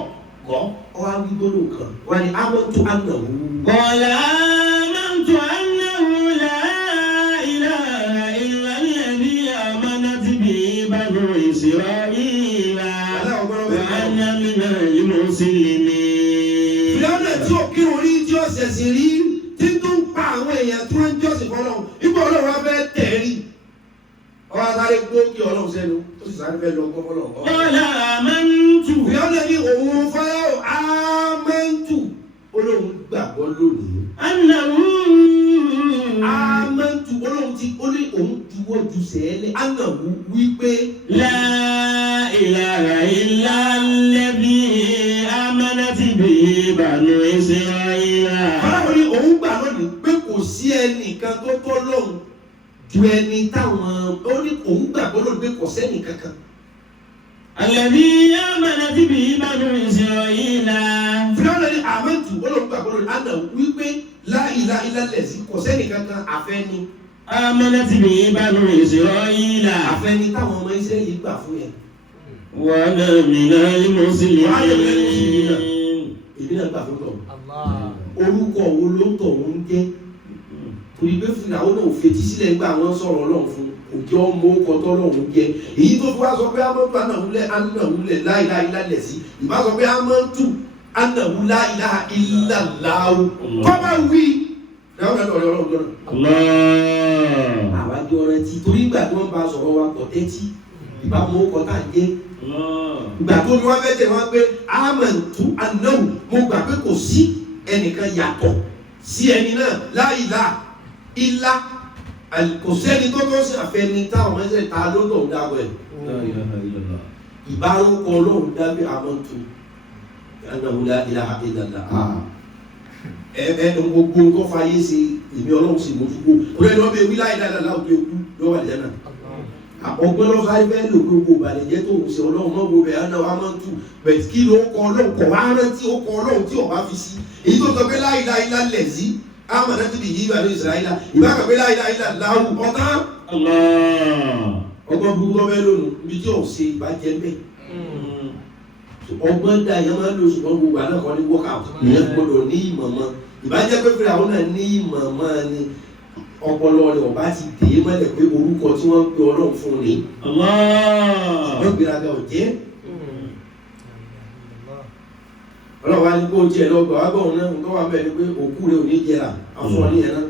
ọwọ́ agbígbónú kan wọ́n ní amantu annahu. Qala amantu annahu la ilaha illa alladhi amanat bihi banu Isra'ila wa ana minal muslimin. Fáráò náà tí ó kírun rí tí ó ṣẹ̀sìn rí tí tó ń pa àwọn èèyàn tí wọ́n ń jọ́sìn fọ́lọ́run ipò Ọlọ́run wá fẹ́ tẹ̀rí. Ọwọ́ sáré gbó kí Ọlọ́run sẹ́nu ó sì sáré fẹ́ lọ gbọ́ fọ́lọ́run. Qala amantu. Fáráò náà ní òun Fáráò amantu Ọlọ́run gbàgbọ́ lónìí. Annahu. Amantu Ọlọ́run ti ó ní òun juwọ́ ju sẹ́ẹ̀lẹ̀ Annahu wípé. La ilaha illa alladhi amanat bihi banu Isra'ila. Fáráò ní òun gbà lónìí pé kò sí ẹnìkan tó tọ́ lọ́hùn ju ẹni táwọn ó ní òun gbàgbọ́ lónìí pé kò sẹ́nì kankan. Alladhi amanat bihi banu Isra'ila. Fáráò ní amantu Ọlọ́run gbàgbọ́ lónìí Annahu wípé la ilaha illa allazi kò sẹ́nì kankan àfẹ́ni. Amanat bihi banu Isra'ila. Àfẹ́ni táwọn ọmọ Ísírẹ́lì gbà fún yẹn. Wa ana minal muslimin. Èmi náà gbà fún tọ̀. Orúkọ wo ló ń tọ̀ ń jẹ́? Torí pé Fáráò náà ò fetí sílẹ̀ gbà wọ́n sọ̀rọ̀ Ọlọ́run fún òjò ọmọ ọkọ̀ tọ́lọ́run jẹ. Èyí tó fi wá sọ pé amantu annahu la ilaha illa allazi ìbá sọ pé amantu annahu la ilaha illa Allah. Kọ́bá wí. Fáráò náà lọ́ọ́ Ọlọ́run jọ́nà. Àwájú ọ̀rẹ́ ti torí ìgbà tí wọ́n bá sọ̀rọ̀ wa pọ̀ tẹ́tí ìbá mọ ọkọ̀ tá à ń jẹ́. Ìgbà tó ní wọ́n fẹ́ tẹ̀ wọ́n pé amantu annahu mo gbà pé kò sí ẹnìkan yàtọ̀ sí ẹni náà la ilaha illa kò sẹ́ni tó tó sí àfẹ́ni táwọn ẹsẹ̀ ta ló lọ́ọ̀ dáwọ̀ ẹ̀ ìbárúkọ ọlọ́run dábẹ́ àmọ́tò ẹ̀nàwó la ilaha illallah gbogbo nǹkan fàyè sí ìmí ọlọ́run sì mójúgbò orí ẹni wọ́n bẹ wí láì dáadáa láwùjọ ikú lọ́wọ́ àdìyẹ náà ọgbọ́n lọ́fà fẹ́ lò gbogbo ìbàlẹ̀jẹ́ tó ń ṣe ọlọ́run mọ́ gbogbo ẹ̀ ẹ̀nà wa máa ń tù bẹ̀t kí ló kọ ọlọ́run kọ̀ wá rántí ó kọ ọlọ́run tí ọba fi sí èyí tó sọ pé láì láì lálẹ̀ sí àmàlà tó di yíyá ní Israẹla ìbáka pé láì láì láwù ọ̀tá ọgbọ́n burúkú ọbẹ̀ lónìí ibi tí ò ṣe ìbàjẹ́ ń bẹ̀ ọgbọ́n dá ìyẹn máa ń lo ṣùgbọ́n gbogbo àná kan ní workout ìyẹn gbọdọ̀ ní ìmọ̀ mọ́ ìbàjẹ́ pé fúnra àwọn náà ní ìmọ̀ mọ́ ni ọpọlọ rẹ̀ ọba ti dè é mọ́lẹ̀ pé orúkọ tí wọ́n ń pe ọlọ́run fún ni wọ́n gbéraga ọ̀jẹ́ ọlọ́run wa ní kó jẹ́ lọ́gbà wá gbọ́n náà nǹkan wà bẹ́ẹ̀ ni pé òkú rẹ̀ ò ní jẹrà afọ́ ní ẹ̀ náà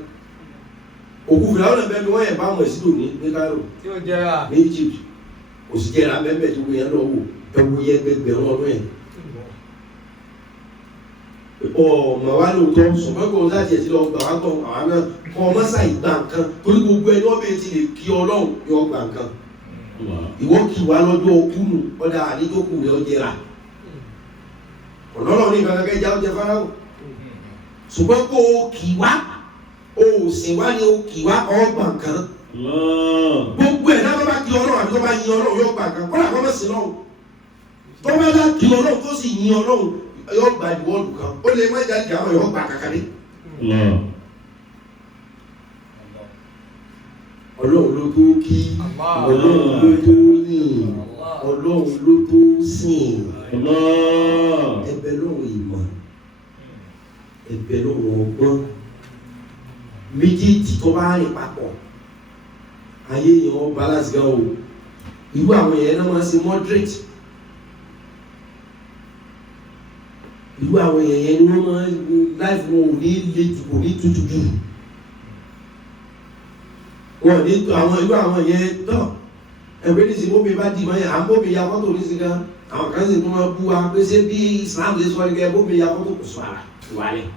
òkú fúnra àwọn náà bẹ́ẹ̀ ni wọ́n yẹ̀ bá wọn ẹ̀sìn ní Cairo ní Egypt kò sì jẹrà bẹ́ẹ̀ bẹ́ẹ̀ tó wọ́n yẹn lọ́wọ́ ẹ̀wù yẹ gbẹgbẹ̀rún ọdún yẹn ọmọ wa lóòótọ́ ṣùgbọ́n kò láti ẹ̀sìn lọ gbà wá gbọ́ àwọn náà kọ́ ọmọ sáì gbà nǹkan torí gbogbo ẹni wọ́n bẹ̀rẹ̀ ti lè kí ọlọ́run yọ gbà nǹkan ìwọ kì wá lọ́jọ́ okúnù ọ̀dà àdéjókù rẹ̀ ọjẹ́ra ọ̀nọ́rọ̀ ní ìgbàgbẹ́ ẹja ọjẹ́ fáráwò ṣùgbọ́n kó o kì wá o sì wá ní o kì wá ọgbà nǹkan gbogbo ẹ̀ náà bá kí ọlọ́run àbí tó bá yin ọlọ́run yọ gbà nǹkan kọ́lá kọ́ mẹ́sìn lọ́run tó bá dá kí ọlọ́run tó sì yin ọlọ́run yóò gba ìwọ́ọ̀lù kan ó lè má jáde àwọn yóò gba kàkàdé. ọlọ́run ló tó kí ọlọ́run ló tó yìn ọlọ́run ló tó sìn ẹ̀bẹ̀ lọ́run ìmọ̀ ẹ̀bẹ̀ lọ́run ọgbọ́n méjèèjì tó bá rìn papọ̀ ayé yẹn wọ́n balance gan o irú àwọn yẹn náà máa ń ṣe moderate. Irú àwọn èèyàn ni wọ́n máa ń láìfù wọn ò ní le jù kò ní tutù jù wọn ní àwọn irú àwọn yẹn tán ẹgbẹ́ ní sinmi bóbi bá dì mọ́ yẹn à ń bóbi ya fọ́tò ní sinmi àwọn kan sì tún máa bú wa pé ṣé bí Islam lè sọ ẹgbẹ́ bóbi ya fọ́tò kò sọ ara wálẹ̀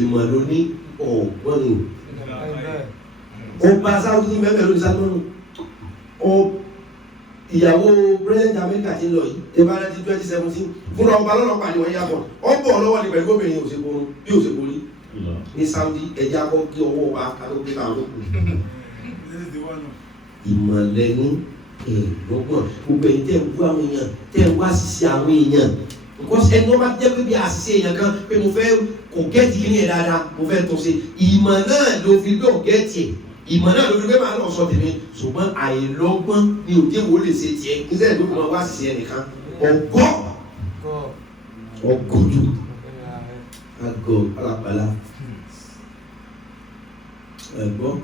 ìmọ̀ ló ní ọ̀gbọ́n ni ọba sáwọ́dún ní mẹ́mẹ́ lónìí sálọ́nù ìyàwó president America ti lọ yìí ìbára ti 2017 fúnra ọba lọ́lọ́pàá ni wọ́n yá bọ̀ ọ̀bọ̀ lọ́wọ́ ní pẹ̀lú obìnrin òṣèlú bí òṣèlú rí ní Saudi ẹja kọ́ kí ọwọ́ wa kálókè náà ló kù. ìmọ̀lẹ́ ní ẹ̀ẹ́dọ́gbọ̀n gbogbo ẹ̀yìn tẹ́ ń bú àwọn èèyàn tẹ́ ń wá ṣiṣẹ́ àwọn èèyàn nǹkan ẹni wọ́n bá jẹ́ pé bí àṣìṣe èèyàn kan pé mo fẹ́ kò gẹ́ẹ̀tì kí ni ẹ̀ dáadáa mo fẹ́ tó ṣe ìmọ̀ náà ló fi gbé ọ̀gẹ́ẹ̀tì ìmọ̀ náà ló fi gbé máa lọ sọ tèmi ṣùgbọ́n àìlọ́gbọ́n ni òde wo lè ṣe tiẹ̀ níṣẹ́ ìlú kan wá ṣiṣẹ́ nìkan ọgọ́dù àgọ́ alápàlà ẹ̀gbọ́n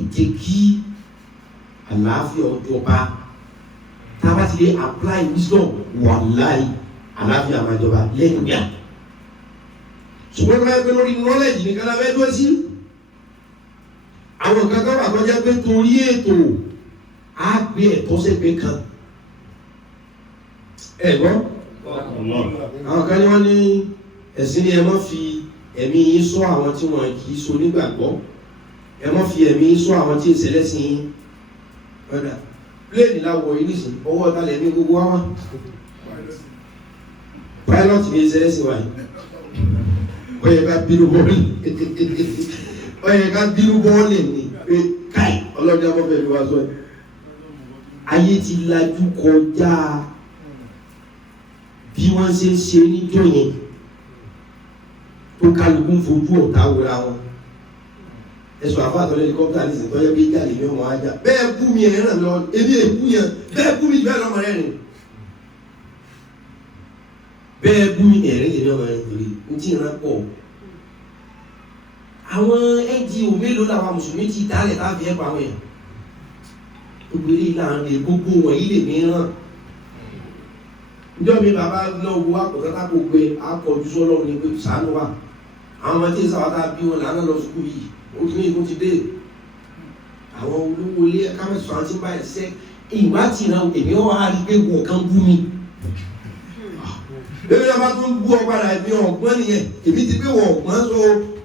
ìjẹ́ kí àlàáfíà ọjọba tá a bá ti lè apply wisdom wàláì àlàáfíà máa jọba lẹ́nu yá ṣùgbọ́n ká pé lórí knowledge ní kára bẹ́ẹ̀ tó sí àwọn kankan wà tó jẹ́ pé torí ètò á gbé ẹ̀tọ́ sẹ́gbẹ́ kan ẹ̀gbọ́n àwọn kan ní wọ́n ní ẹ̀sìn ni ẹ má fi ẹ̀mí yín sọ àwọn tí wọ́n kì í so nígbàgbọ́ ẹ má fi ẹ̀mí yín sọ àwọn tí ìṣẹ̀lẹ̀ sí yín ọ̀dà pléènì láwọ̀ yìí nìsín ọwọ́ ọ̀tá lẹ́mí gbogbo wá wá pilot ní ìṣẹ̀lẹ̀ sí wáyé ọyẹ ká bínú bọ́ọ̀lì ọyẹ ká bínú bọ́ọ̀lì ni pé káì ọlọ́dún abọ́fẹ́ mi wá sọ ẹ̀ ayé ti lajú kọjá bí wọ́n ṣe ń ṣe níjọ́ yẹn tó kálukú ń fojú ọ̀tá wúra wọn ẹ̀sùn àfáàtọ̀ lẹ́lẹ́kọ́pítà ní ìsìn tọ́jọ́ bí jáde ní ọmọ ajá bẹ́ẹ̀ bú mi ẹ̀rẹ́ náà lọ ebi èkú yẹn bẹ́ẹ̀ bú mi bẹ́ẹ̀ lọ́mọ rẹ̀ rìn bẹ́ẹ̀ bú mi ẹ̀rẹ́ yẹn lọ́mọ rẹ̀ torí ní tí ìran pọ̀ àwọn NGO mélòó làwọn mùsùlùmí ti dálẹ̀ láàbí ẹ̀ pa àwọn èèyàn gbogbo ilé ìlànà gbogbo wọ̀nyí lè mìíràn njọ́ mi bàbá náà wo àpòkátà kò gbé akọ̀jú sọ́lọ́ ní pé sànú wa àwọn ọmọdé sáwọ́tà bí wọn làánà lọ sùkúù yìí ó tún ní ikú ti dé àwọn olówó ilé kámẹ́sì àwọn tí ń bá ẹ̀ sẹ́ ìgbà tí ìran èmi wọ́n á rí pé wọ́n kan bú mi bébí náà bá tún bú ọ padà ẹ̀mí ọ̀gbọ́n nìyẹn èmi ti pé wọ́n ọ̀gbọ́n so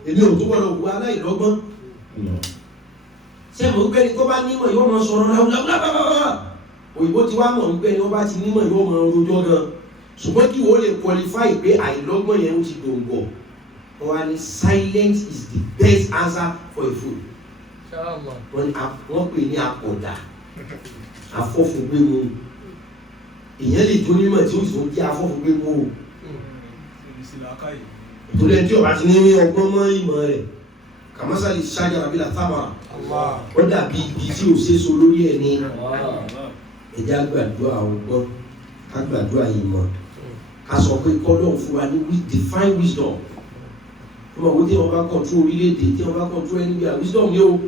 èmi ò tó gbọ́dọ̀ wù aláìlọ́gbọ́n ṣé mo gbẹ́ni tó bá nímọ̀ yóò mọ sọ̀rọ̀ láwùláwùláwùláwù òyìnbó ti wá mọ̀ wípé ni wọ́n bá ti nímọ̀ yóò mọ rojọ́ gan ṣùgbọ́n kí wọ́n lè qualify pé àìlọ́gbọ́n yẹn ó ti gbòǹgbò wọ́n wá ní silence is the best answer for a fool wọ́n pè ní àpọ̀dà afọ́fúngbẹ́mu èèyàn lè jó nímọ̀ tí ó sì ń jẹ́ afọ́fúngbẹ́mu o torí ẹni tí ọba ti ní ọgbọ́n mọ́ ìmọ̀ rẹ̀ kàmásàlì ṣáájára bí làtàmàrà ó dàbí ibi tí ò ṣe so lórí ẹ̀ ní ẹ̀já gbàdúrà ọgbọ́n ká gbàdúrà ìmọ̀ ká sọ pé kọ́lọ́ọ̀ fún wa ní divine wisdom ọmọ wo tí wọ́n bá control orílẹ̀-èdè tí wọ́n bá control ẹni bí i wisdom ni o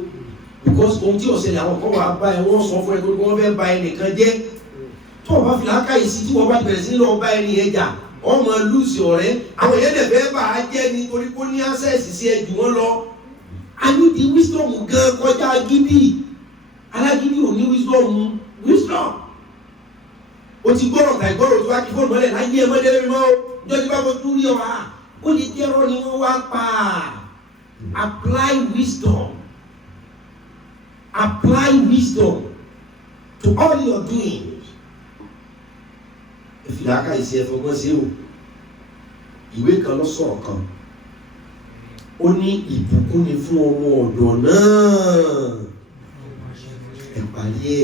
because ohun tí ọ̀sẹ̀ àwọn kan wà bá ẹ wọ́n sọ fún ẹ pé wọ́n fẹ́ ba ẹnìkan jẹ́ tó o bá fi làákàyè sí tí wọ́n bá bẹ̀rẹ̀ sí lọ bá ẹni yẹn jà ọmọ lùsì ọ̀rẹ́ àwọn èèyàn dẹ̀ fẹ́ bà á jẹ́ nítorí kó ní access sí ẹ jù wọ́n lọ a ní di wisdom gan kọjá gidi alágídí ò ní wisdom o ti gbọ́rọ̀ tàì gbọ́rọ̀ tó wá kí fóònù mọ́lẹ̀ láyé ẹ mọ́lẹ̀ lórí mọ́ jọ́jú bá bọ́ tún rí ọ wá ó lè jẹ́rọ ni wọ́n wá pa apply wisdom to all your doings ìfìlàkà ìṣe ẹ̀fọ́gbọ́n sí o ìwé kan ló sọ̀rọ̀ kan ó ní ìbùkún ni fún ọmọ ọ̀dọ̀ náà ẹ̀pàdé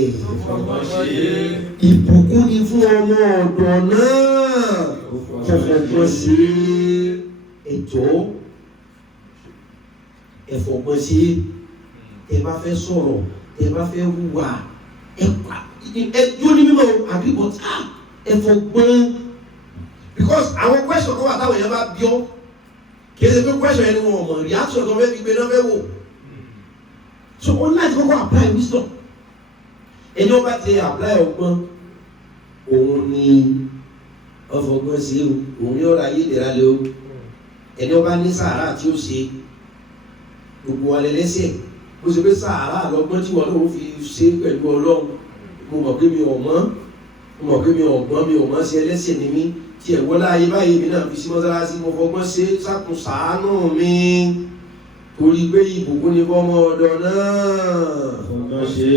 ìbùkún ni fún ọmọ ọ̀dọ̀ náà ẹ̀fọ́gbọ́n sí ẹ̀tọ́ ẹ̀fọ́gbọ́n sí ẹ bá fẹ́ sọ̀rọ̀ ẹ bá fẹ́ hùwà ẹjọ́ ní mímọ́ àgbébọ̀tá ẹ̀fọ́gbọ́n because àwọn question kan wà táwọn èèyàn bá bí ọ́ kì í ṣe pé question ẹni wọn mọ̀ reaction tó fẹ́ fi gbé náà fẹ́ wò so ó láti kọ́kọ́ apply wisdom ẹni wọ́n bá ti apply ọgbọ́n òun ni ọfọgbọ́n sí o òun ni ọ̀rọ̀ ayé ìdẹ̀ra lé o ẹni wọ́n bá ní sàárà tí ó ṣe gbogbo alẹ́ lẹ́sẹ̀ bó ṣe pé sàárà lọ́gbọ́n tí wọ́n náà fi ṣe pẹ̀lú ọlọ́run mo mọ̀ pé mi ò gbọ́n mi ò mọ̀ sí ẹlẹ́sẹ̀ ní mí tí ẹ̀wọ́ láyé báyìí mi náà fi sí mọ́sálásí mo fọgbọ́n ṣe sákùn ṣàánú mi torí pé ìbùkún ni fọ́mọ ọ̀dọ̀ náà fọgbọ́n ṣe